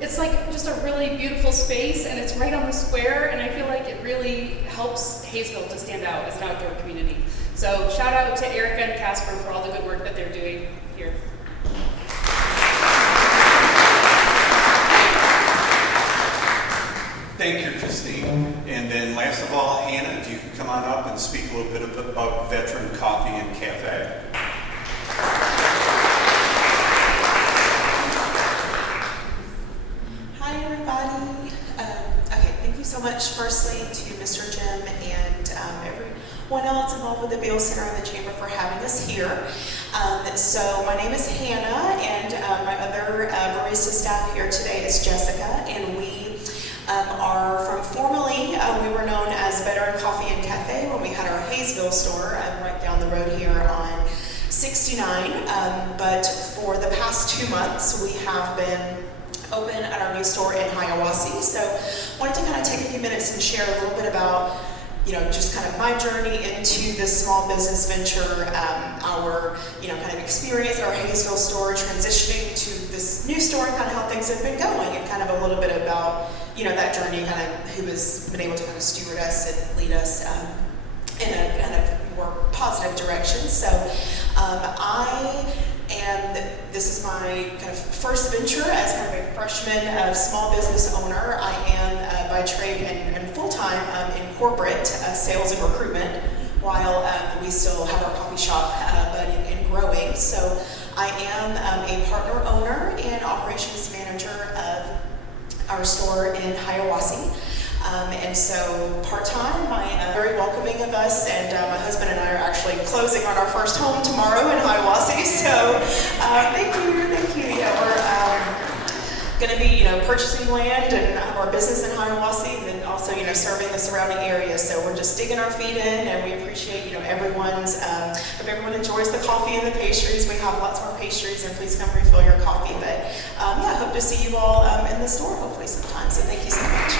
it's like just a really beautiful space, and it's right on the square, and I feel like it really helps Hayesville to stand out as an outdoor community. So shout out to Erica and Casper for all the good work that they're doing here. Thank you, Christine. And then last of all, Hannah, if you could come on up and speak a little bit about Veteran Coffee and Cafe. Hi, everybody. Okay, thank you so much, firstly, to Mr. Jim and everyone else involved with the Beal Center and the Chamber for having us here. So my name is Hannah, and my other barista staff here today is Jessica, and we are from formerly we were known as Veteran Coffee and Cafe when we had our Hayesville store right down the road here on 69. But for the past 2 months, we have been open at our new store in Hiawassee. So I wanted to kind of take a few minutes and share a little bit about, just kind of my journey into this small business venture, our, kind of experience at our Hayesville store, transitioning to this new store, and kind of how things have been going, and kind of a little bit about, that journey, kind of who has been able to kind of steward us and lead us in a kind of more positive direction. So this is my kind of first venture as kind of a freshman small business owner. I am by trade and full-time in corporate sales and recruitment, while we still have our coffee shop but in growing. So I am a partner owner and operations manager of our store in Hiawassee. And so part-time, very welcoming of us, and my husband and I are actually closing on our first home tomorrow in Hiawassee. So thank you. Yeah, we're going to be, purchasing land and have our business in Hiawassee, and then also, serving the surrounding areas. So we're just digging our feet in, and we appreciate, everyone's. Hope everyone enjoys the coffee and the pastries. We have lots more pastries, and please come refill your coffee. But I hope to see you all in the store hopefully sometime. So thank you so much.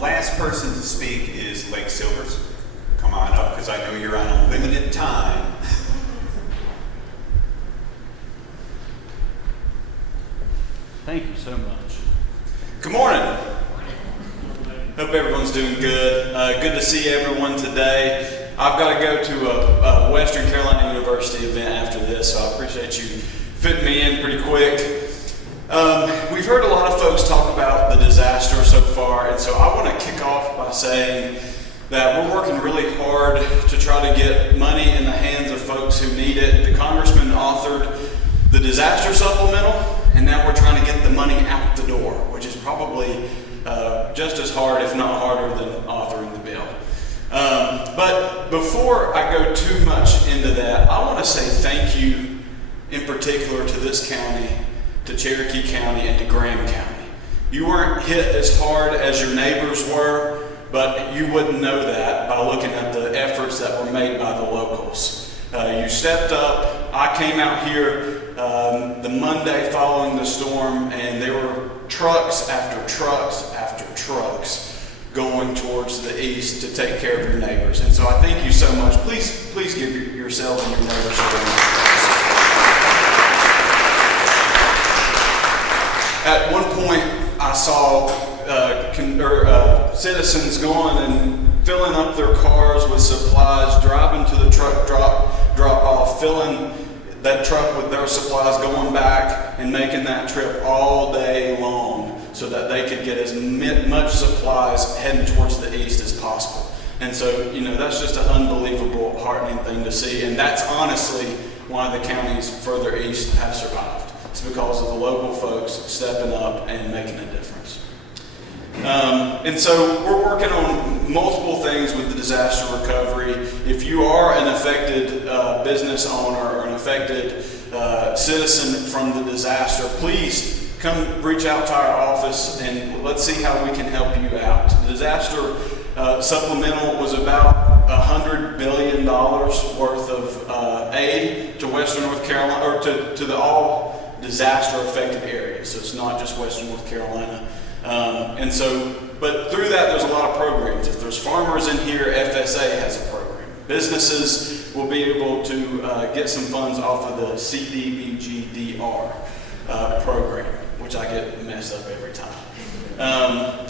Last person to speak is Lake Silvers. Come on up, because I know you're on a limited time. Thank you so much. Good morning. Hope everyone's doing good. Good to see everyone today. I've got to go to a Western Carolina University event after this, so I appreciate you fitting me in pretty quick. We've heard a lot of folks talk about the disaster so far, and so I want to kick off by saying that we're working really hard to try to get money in the hands of folks who need it. The Congressman authored the disaster supplemental, and now we're trying to get the money out the door, which is probably just as hard, if not harder, than authoring the bill. But before I go too much into that, I want to say thank you in particular to this county, to Cherokee County, and to Graham County. You weren't hit as hard as your neighbors were, but you wouldn't know that by looking at the efforts that were made by the locals. You stepped up. I came out here the Monday following the storm, and there were trucks after trucks after trucks going towards the east to take care of your neighbors. And so I thank you so much. Please give yourselves and your neighbors a round of applause. At one point, I saw citizens going and filling up their cars with supplies, driving to the truck drop off, filling that truck with their supplies, going back and making that trip all day long so that they could get as much supplies heading towards the east as possible. And so, that's just an unbelievable, heartening thing to see. And that's honestly why the counties further east have survived. It's because of the local folks stepping up and making a difference. And so we're working on multiple things with the disaster recovery. If you are an affected business owner or an affected citizen from the disaster, please come reach out to our office and let's see how we can help you out. The disaster supplemental was about $100 billion worth of aid to Western North Carolina, or to the all disaster affected areas. So it's not just Western North Carolina. But through that, there's a lot of programs. If there's farmers in here, FSA has a program. Businesses will be able to get some funds off of the CDBG-DR program, which I get messed up every time.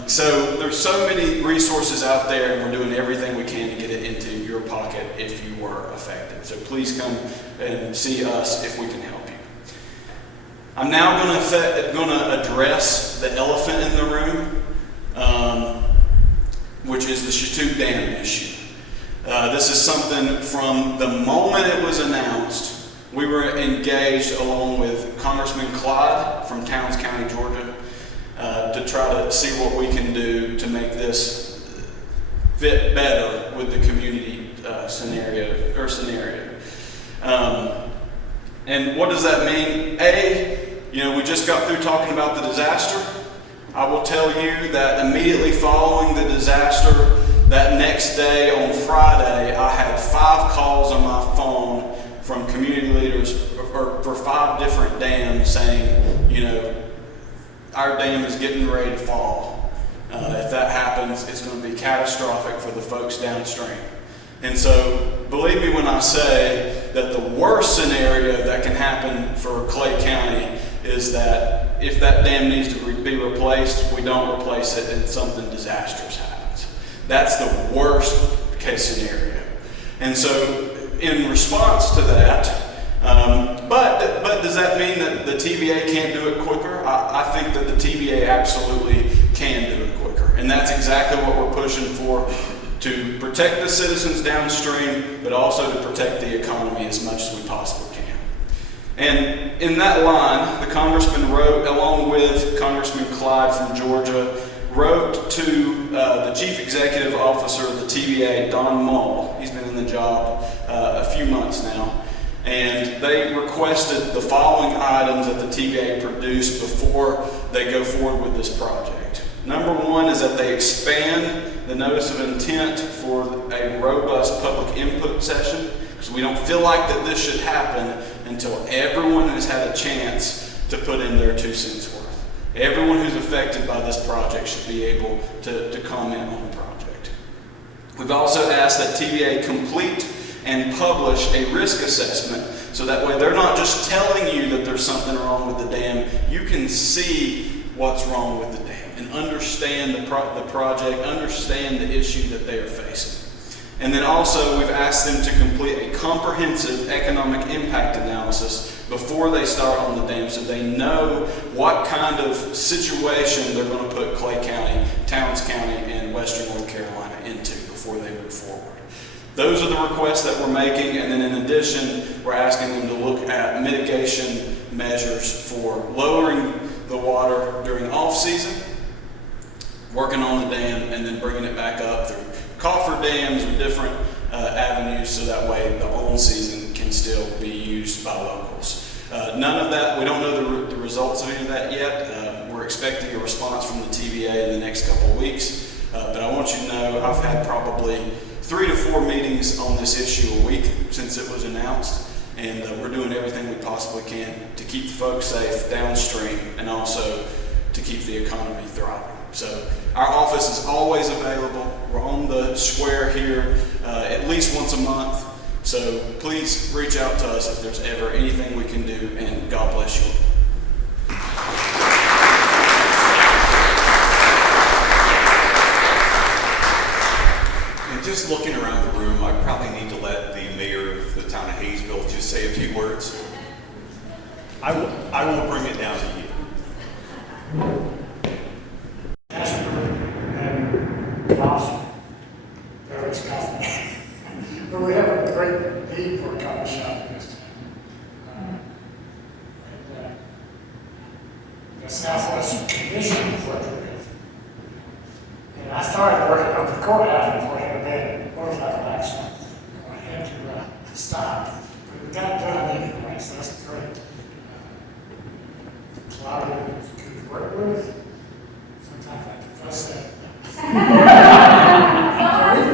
So there's so many resources out there, and we're doing everything we can to get it into your pocket if you were affected. So please come and see us if we can help you. I'm now going to address the elephant in the room, which is the Chatuge Dam issue. This is something from the moment it was announced, we were engaged along with Congressman Clyde from Towns County, Georgia, to try to see what we can do to make this fit better with the community scenario. And what does that mean? we just got through talking about the disaster. I will tell you that immediately following the disaster, that next day on Friday, I had 5 calls on my phone from community leaders for 5 different dams saying, our dam is getting ready to fall. If that happens, it's going to be catastrophic for the folks downstream. And so, believe me when I say that the worst scenario that can happen for Clay County is that if that dam needs to be replaced, we don't replace it and something disastrous happens. That's the worst case scenario. And so, in response to that, but does that mean that the TVA can't do it quicker? I think that the TVA absolutely can do it quicker. And that's exactly what we're pushing for, to protect the citizens downstream, but also to protect the economy as much as we possibly can. And in that line, the congressman wrote, along with Congressman Clyde from Georgia, wrote to the chief executive officer of the TVA, Don Mull. He's been in the job a few months now. And they requested the following items that the TVA produce before they go forward with this project. Number 1 is that they expand the notice of intent for a robust public input session, because we don't feel like that this should happen until everyone has had a chance to put in their 2 cents worth. Everyone who's affected by this project should be able to comment on the project. We've also asked that TVA complete and publish a risk assessment, so that way they're not just telling you that there's something wrong with the dam. You can see what's wrong with the dam and understand the project, understand the issue that they are facing. And then also we've asked them to complete a comprehensive economic impact analysis before they start on the dam, so they know what kind of situation they're going to put Clay County, Towns County, and Western North Carolina into before they move forward. Those are the requests that we're making, and then in addition, we're asking them to look at mitigation measures for lowering the water during off-season, working on the dam, and then bringing it back up through coffer dams or different avenues, so that way the on-season can still be used by locals. None of that, we don't know the results of any of that yet. We're expecting a response from the TVA in the next couple of weeks, but I want you to know I've had probably 3 to 4 meetings on this issue a week since it was announced, and we're doing everything we possibly can to keep the folks safe downstream and also to keep the economy thriving. So our office is always available. We're on the square here at least once a month. So please reach out to us if there's ever anything we can do, and God bless you. And just looking around the room, I probably need to let the mayor of the town of Hayesville just say a few words. I won't bring it down to you. But we have a great need for a coffee shop in this town. The Southwest Commission is working with. And I started working on the courthouse before it had been motorcycle accident. I had to stop, but we got it done anyway, so that's great. Claudia is good to work with. Sometimes I have to fuss at.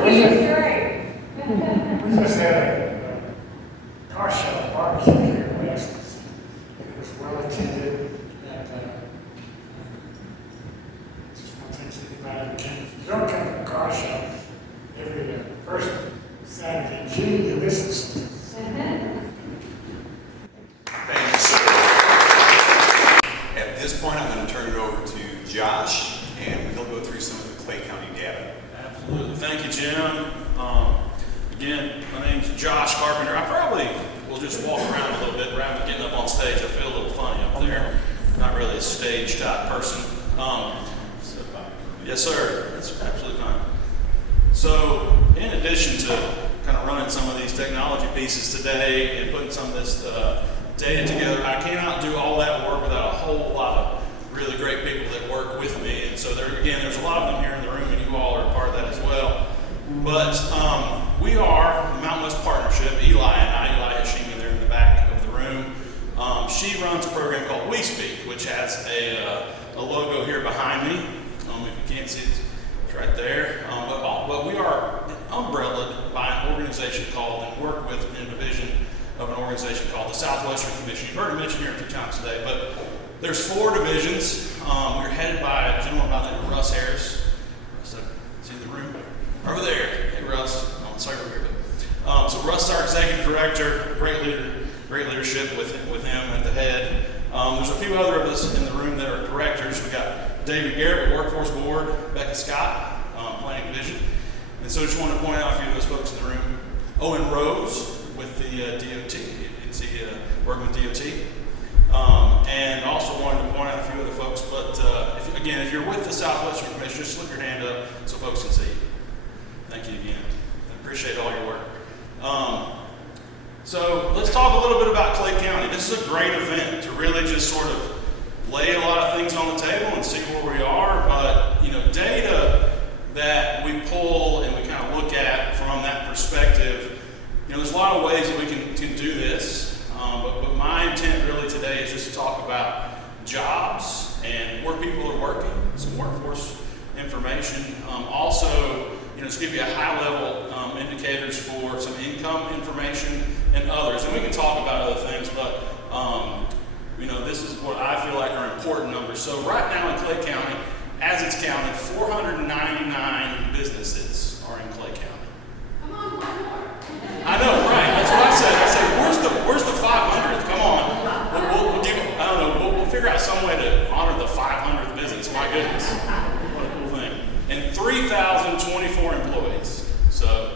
We just had a car show barbecue here last week. It was well attended, and just want to thank anybody who came. If you don't come to the car show every first Saturday in June, you listen to something. Thank you, sir. At this point, I'm going to turn it over to Josh, and he'll go through some of the Clay County data. Absolutely. Thank you, Jim. Again, my name's Josh Carpenter. I probably will just walk around a little bit rather than getting up on stage. I feel a little funny up there. Not really a stage type person. Yes, sir. That's absolutely fine. So, in addition to kind of running some of these technology pieces today and putting some of this data together, I cannot do all that work without a whole lot of really great people that work with me. And so, there's a lot of them here in the room, and you all are part of that as well. But we are the Mountain West Partnership. Eli Hashimi there in the back of the room. She runs a program called We Speak, which has a logo here behind me. If you can't see it, it's right there. But we are umbrellaed by an organization called, and work with in a division of an organization called the Southwestern Commission. You've heard it mentioned here a few times today, but there's 4 divisions. We're headed by a gentleman by the name of Russ Harris. Russ, is he in the room? Over there. Hey, Russ. Oh, sorry, over here. So Russ is our executive director. Great leadership with him at the head. There's a few other of us in the room that are directors. We got David Garrett with Workforce Board, Becca Scott, Planning Division. And so just want to point out a few of those folks in the room. Owen Rose with the DOT. You can see working with DOT. And also wanted to point out a few other folks. But if you're with the Southwestern Commission, just slip your hand up so folks can see you. Thank you again. I appreciate all your work. So let's talk a little bit about Clay County. This is a great event to really just sort of lay a lot of things on the table and see where we are. But data that we pull and we kind of look at from that perspective, there's a lot of ways that we can do this. But my intent really today is just to talk about jobs and where people are working, some workforce information. Also, just give you a high-level indicators for some income information and others. And we can talk about other things, but this is what I feel like are important numbers. So right now in Clay County, as it's counted, 499 businesses are in Clay County. Come on, one more. I know, right? That's what I said. I said, where's the 500th? Come on. We'll give. I don't know. We'll figure out some way to honor the 500th business. My goodness, what a cool thing. And 3,024 employees. So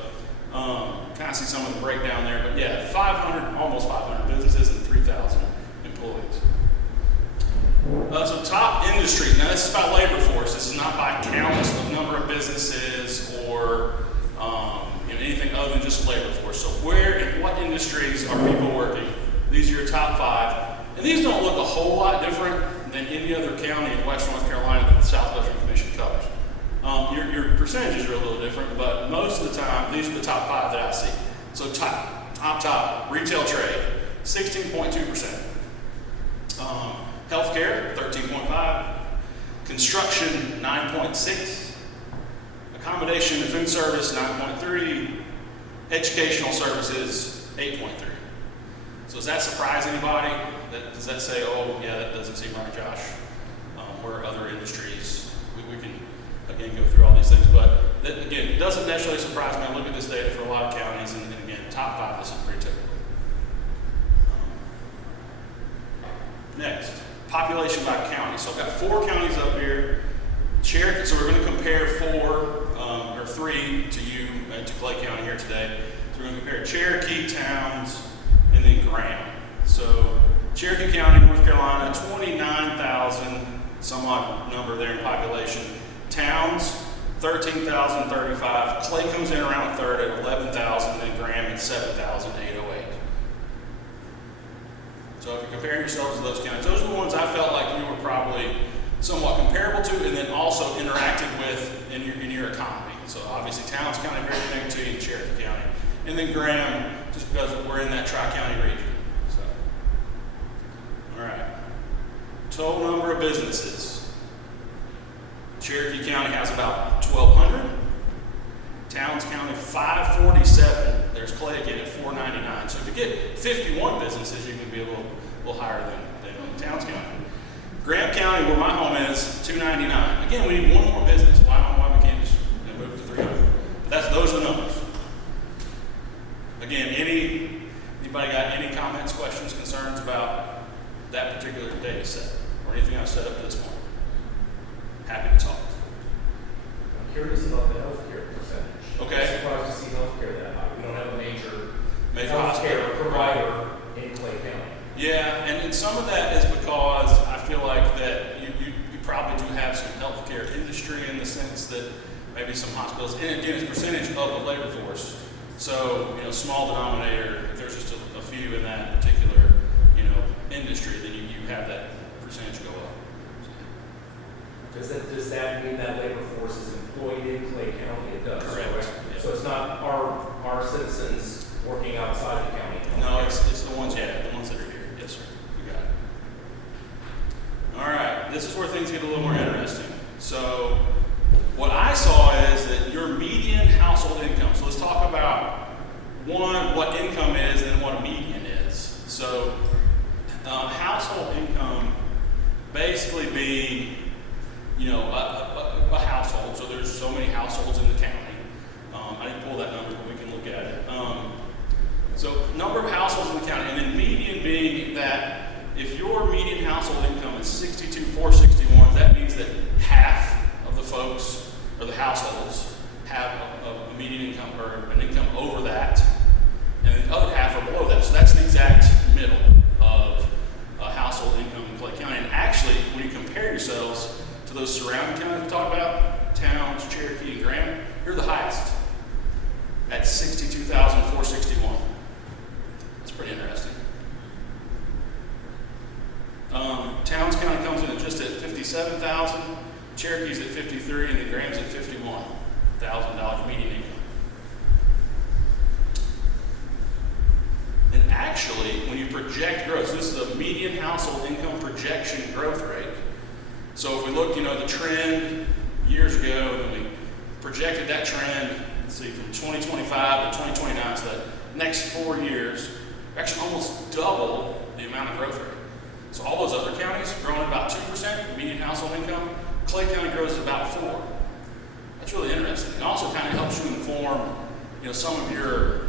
kind of see some of the breakdown there, but yeah, 500, almost 500 businesses and 3,000 employees. So top industry. Now this is by labor force. This is not by counts of number of businesses or anything other than just labor force. So where and what industries are people working? These are your top 5. And these don't look a whole lot different than any other county in Western North Carolina that the Southwestern Commission covers. Your percentages are a little different, but most of the time, these are the top 5 that I see. So top, retail trade, 16.2%. Healthcare, 13.5%. Construction, 9.6%. Accommodation and food service, 9.3%. Educational services, 8.3%. So does that surprise anybody? Does that say, oh, yeah, that doesn't seem right, Josh? Where other industries, we can, again, go through all these things. But, again, it doesn't necessarily surprise me. I look at this data for a lot of counties, and again, top 5, this is pretty typical. Next, population by county. So I've got 4 counties up here. Cherokee, so we're going to compare 3 to you, to Clay County here today. So we're going to compare Cherokee, Towns, and then Graham. So Cherokee County, North Carolina, 29,000 some odd number there in population. Towns, 13,035. Clay comes in around a third at 11,000, and Graham at 7,808. So if you're comparing yourselves to those counties, those are the ones I felt like you were probably somewhat comparable to, and then also interacted with in your economy. So obviously Towns County very connected to you in Cherokee County. And then Graham, just because we're in that Tri-County region. So, all right. Total number of businesses. Cherokee County has about 1,200. Towns County, 547. There's Clay again at 499. So if you get 51 businesses, you can be a little higher than Towns County. Graham County, where my home is, 299. Again, we need one more business. Why we can't just move to 300? But those are the numbers. Again, anybody got any comments, questions, concerns about that particular data set or anything I've set up to this point? Happy to talk. I'm curious about the healthcare percentage. Okay. I'm surprised to see healthcare that high. We don't have a major hospital healthcare provider in Clay County. Yeah, and some of that is because I feel like that you probably do have some healthcare industry in the sense that maybe some hospitals, and again, it's percentage of the labor force. So, small denominator, if there's just a few in that particular, industry, then you have that percentage go up. Does that mean that labor force is employed in Clay County? It does. Correct. Yeah. So it's not our citizens working outside the county? No, it's the ones that are here. Yes, sir. You got it. households have a median income or an income over that, and the other half are below that. So that's the exact middle of household income in Clay County. And actually, when you compare yourselves to those surrounding counties we talked about, Towns, Cherokee, and Graham, you're the highest at 62,461. That's pretty interesting. Towns County comes in just at 57,000, Cherokee's at 53, and the Graham's at $51,000 median income. And actually, when you project growth, so this is a median household income projection growth rate. So if we look, the trend years ago, and we projected that trend, let's see, from 2025 to 2029, so that next 4 years, actually almost double the amount of growth rate. So all those other counties growing at about 2% median household income, Clay County grows at about 4%. That's really interesting. It also kind of helps you inform, some of your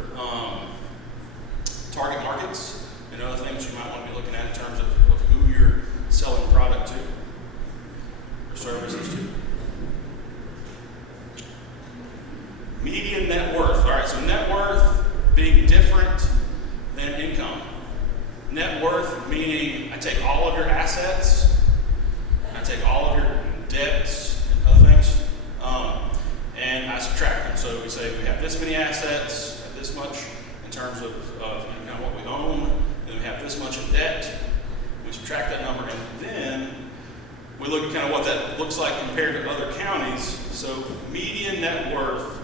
target markets and other things you might want to be looking at in terms of who you're selling product to or services to. Median net worth. All right, so net worth being different than income. Net worth meaning I take all of your assets, I take all of your debts and other things, and I subtract them. So we say we have this many assets, have this much in terms of kind of what we own, and we have this much in debt. We subtract that number, and then we look at kind of what that looks like compared to other counties. So median net worth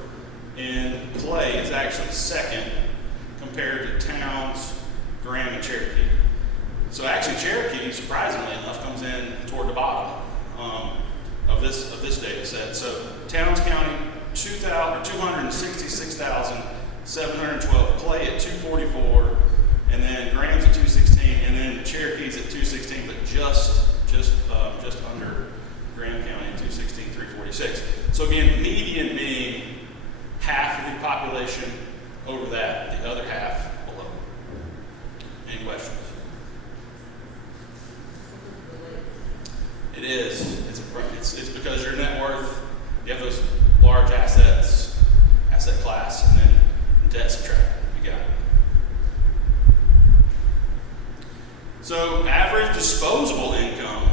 in Clay is actually second compared to Towns, Graham, and Cherokee. So actually Cherokee, surprisingly enough, comes in toward the bottom of this data set. So Towns County, 266,712, Clay at 244, and then Graham's at 216, and then Cherokee's at 216, but just under Graham County at 216, 346. So again, median being half of the population over that, the other half below. Any questions? It is. It's because your net worth, you have those large assets, asset class, and then debt subtract. You got it. So average disposable income.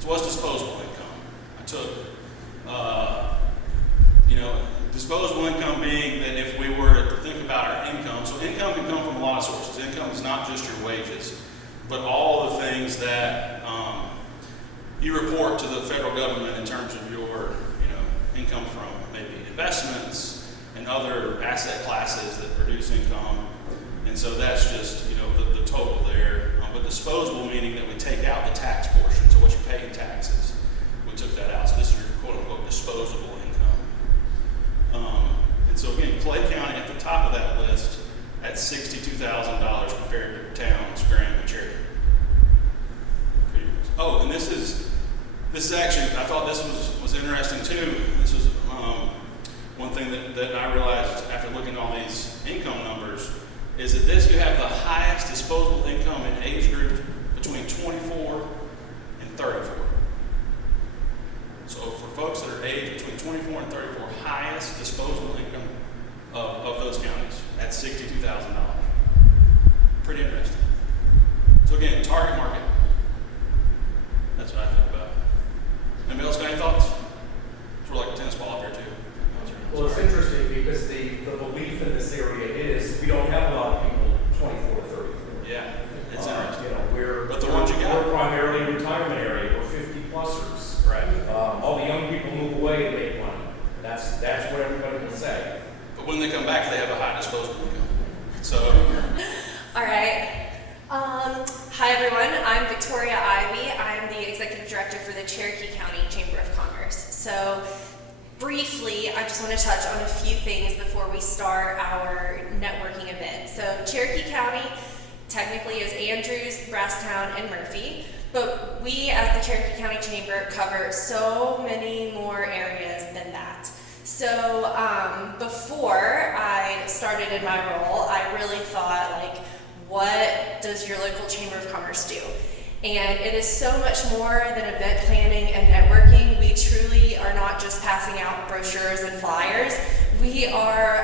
So what's disposable income? I took, disposable income being that if we were to think about our income, so income can come from a lot of sources. Income is not just your wages, but all the things that you report to the federal government in terms of your, income from maybe investments and other asset classes that produce income. And so that's just, the total there. But disposable meaning that we take out the tax portion, so what you pay in taxes. We took that out. So this is your quote-unquote disposable income. And so again, Clay County at the top of that list at $62,000 compared to Towns, Graham, and Cherokee. Oh, and this is actually, I thought this was interesting too. This was one thing that I realized after looking at all these income numbers is that you have the highest disposable income in age group between 24 and 34. So for folks that are aged between 24 and 34, highest disposable income of those counties at $62,000. Pretty interesting. So again, target market. That's what I think about. Anybody else got any thoughts? It's sort of like a tennis ball up here too. Well, it's interesting because the belief in this area is we don't have a lot of people 24 to 34. Yeah, it's interesting. But the ones you got. We're primarily a retirement area. We're 50-plussers. Right. All the young people move away to make money. That's what everybody will say. But when they come back, they have a high disposable income. So. All right. Hi everyone, I'm Victoria Ivey. I'm the Executive Director for the Cherokee County Chamber of Commerce. So briefly, I just want to touch on a few things before we start our networking event. So Cherokee County technically is Andrews, Brasstown, and Murphy, but we as the Cherokee County Chamber cover so many more areas than that. So before I started in my role, I really thought what does your local Chamber of Commerce do? And it is so much more than event planning and networking. We truly are not just passing out brochures and flyers. We are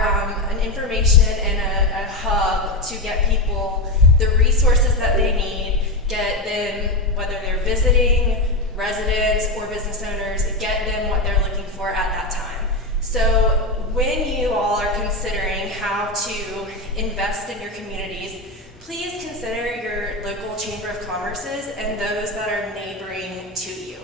an information and a hub to get people the resources that they need, get them, whether they're visiting, residents, or business owners, get them what they're looking for at that time. So when you all are considering how to invest in your communities, please consider your local Chamber of Commerce's and those that are neighboring to you.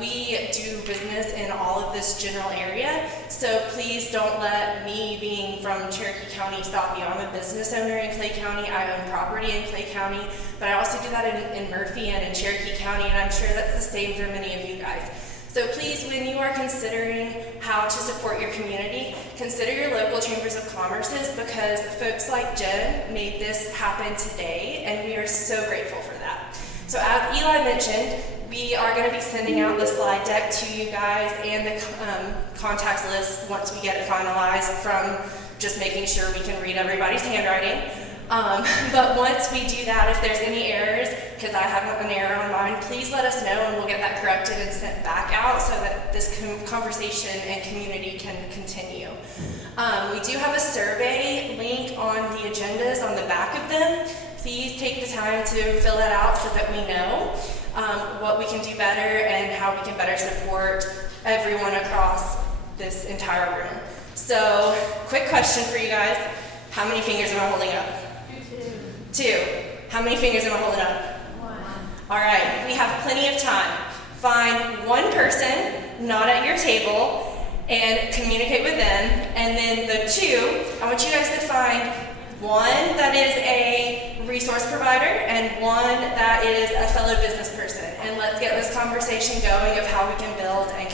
We do business in all of this general area, so please don't let me, being from Cherokee County, stop you. I'm a business owner in Clay County. I own property in Clay County, but I also do that in Murphy and in Cherokee County, and I'm sure that's the same for many of you guys. So please, when you are considering how to support your community, consider your local chambers of commerces, because folks like Jen made this happen today, and we are so grateful for that. So as Eli mentioned, we are going to be sending out the slide deck to you guys and the contacts list once we get it finalized, from just making sure we can read everybody's handwriting. But once we do that, if there's any errors, because I have an error on mine, please let us know and we'll get that corrected and sent back out so that this conversation and community can continue. We do have a survey link on the agendas on the back of them. Please take the time to fill that out so that we know what we can do better and how we can better support everyone across this entire room. So, quick question for you guys. How many fingers am I holding up? Two. How many fingers am I holding up? One. All right, we have plenty of time. Find one person not at your table and communicate with them. And then the two, I want you guys to find one that is a resource provider and one that is a fellow business person. And let's get this conversation going of how we can build and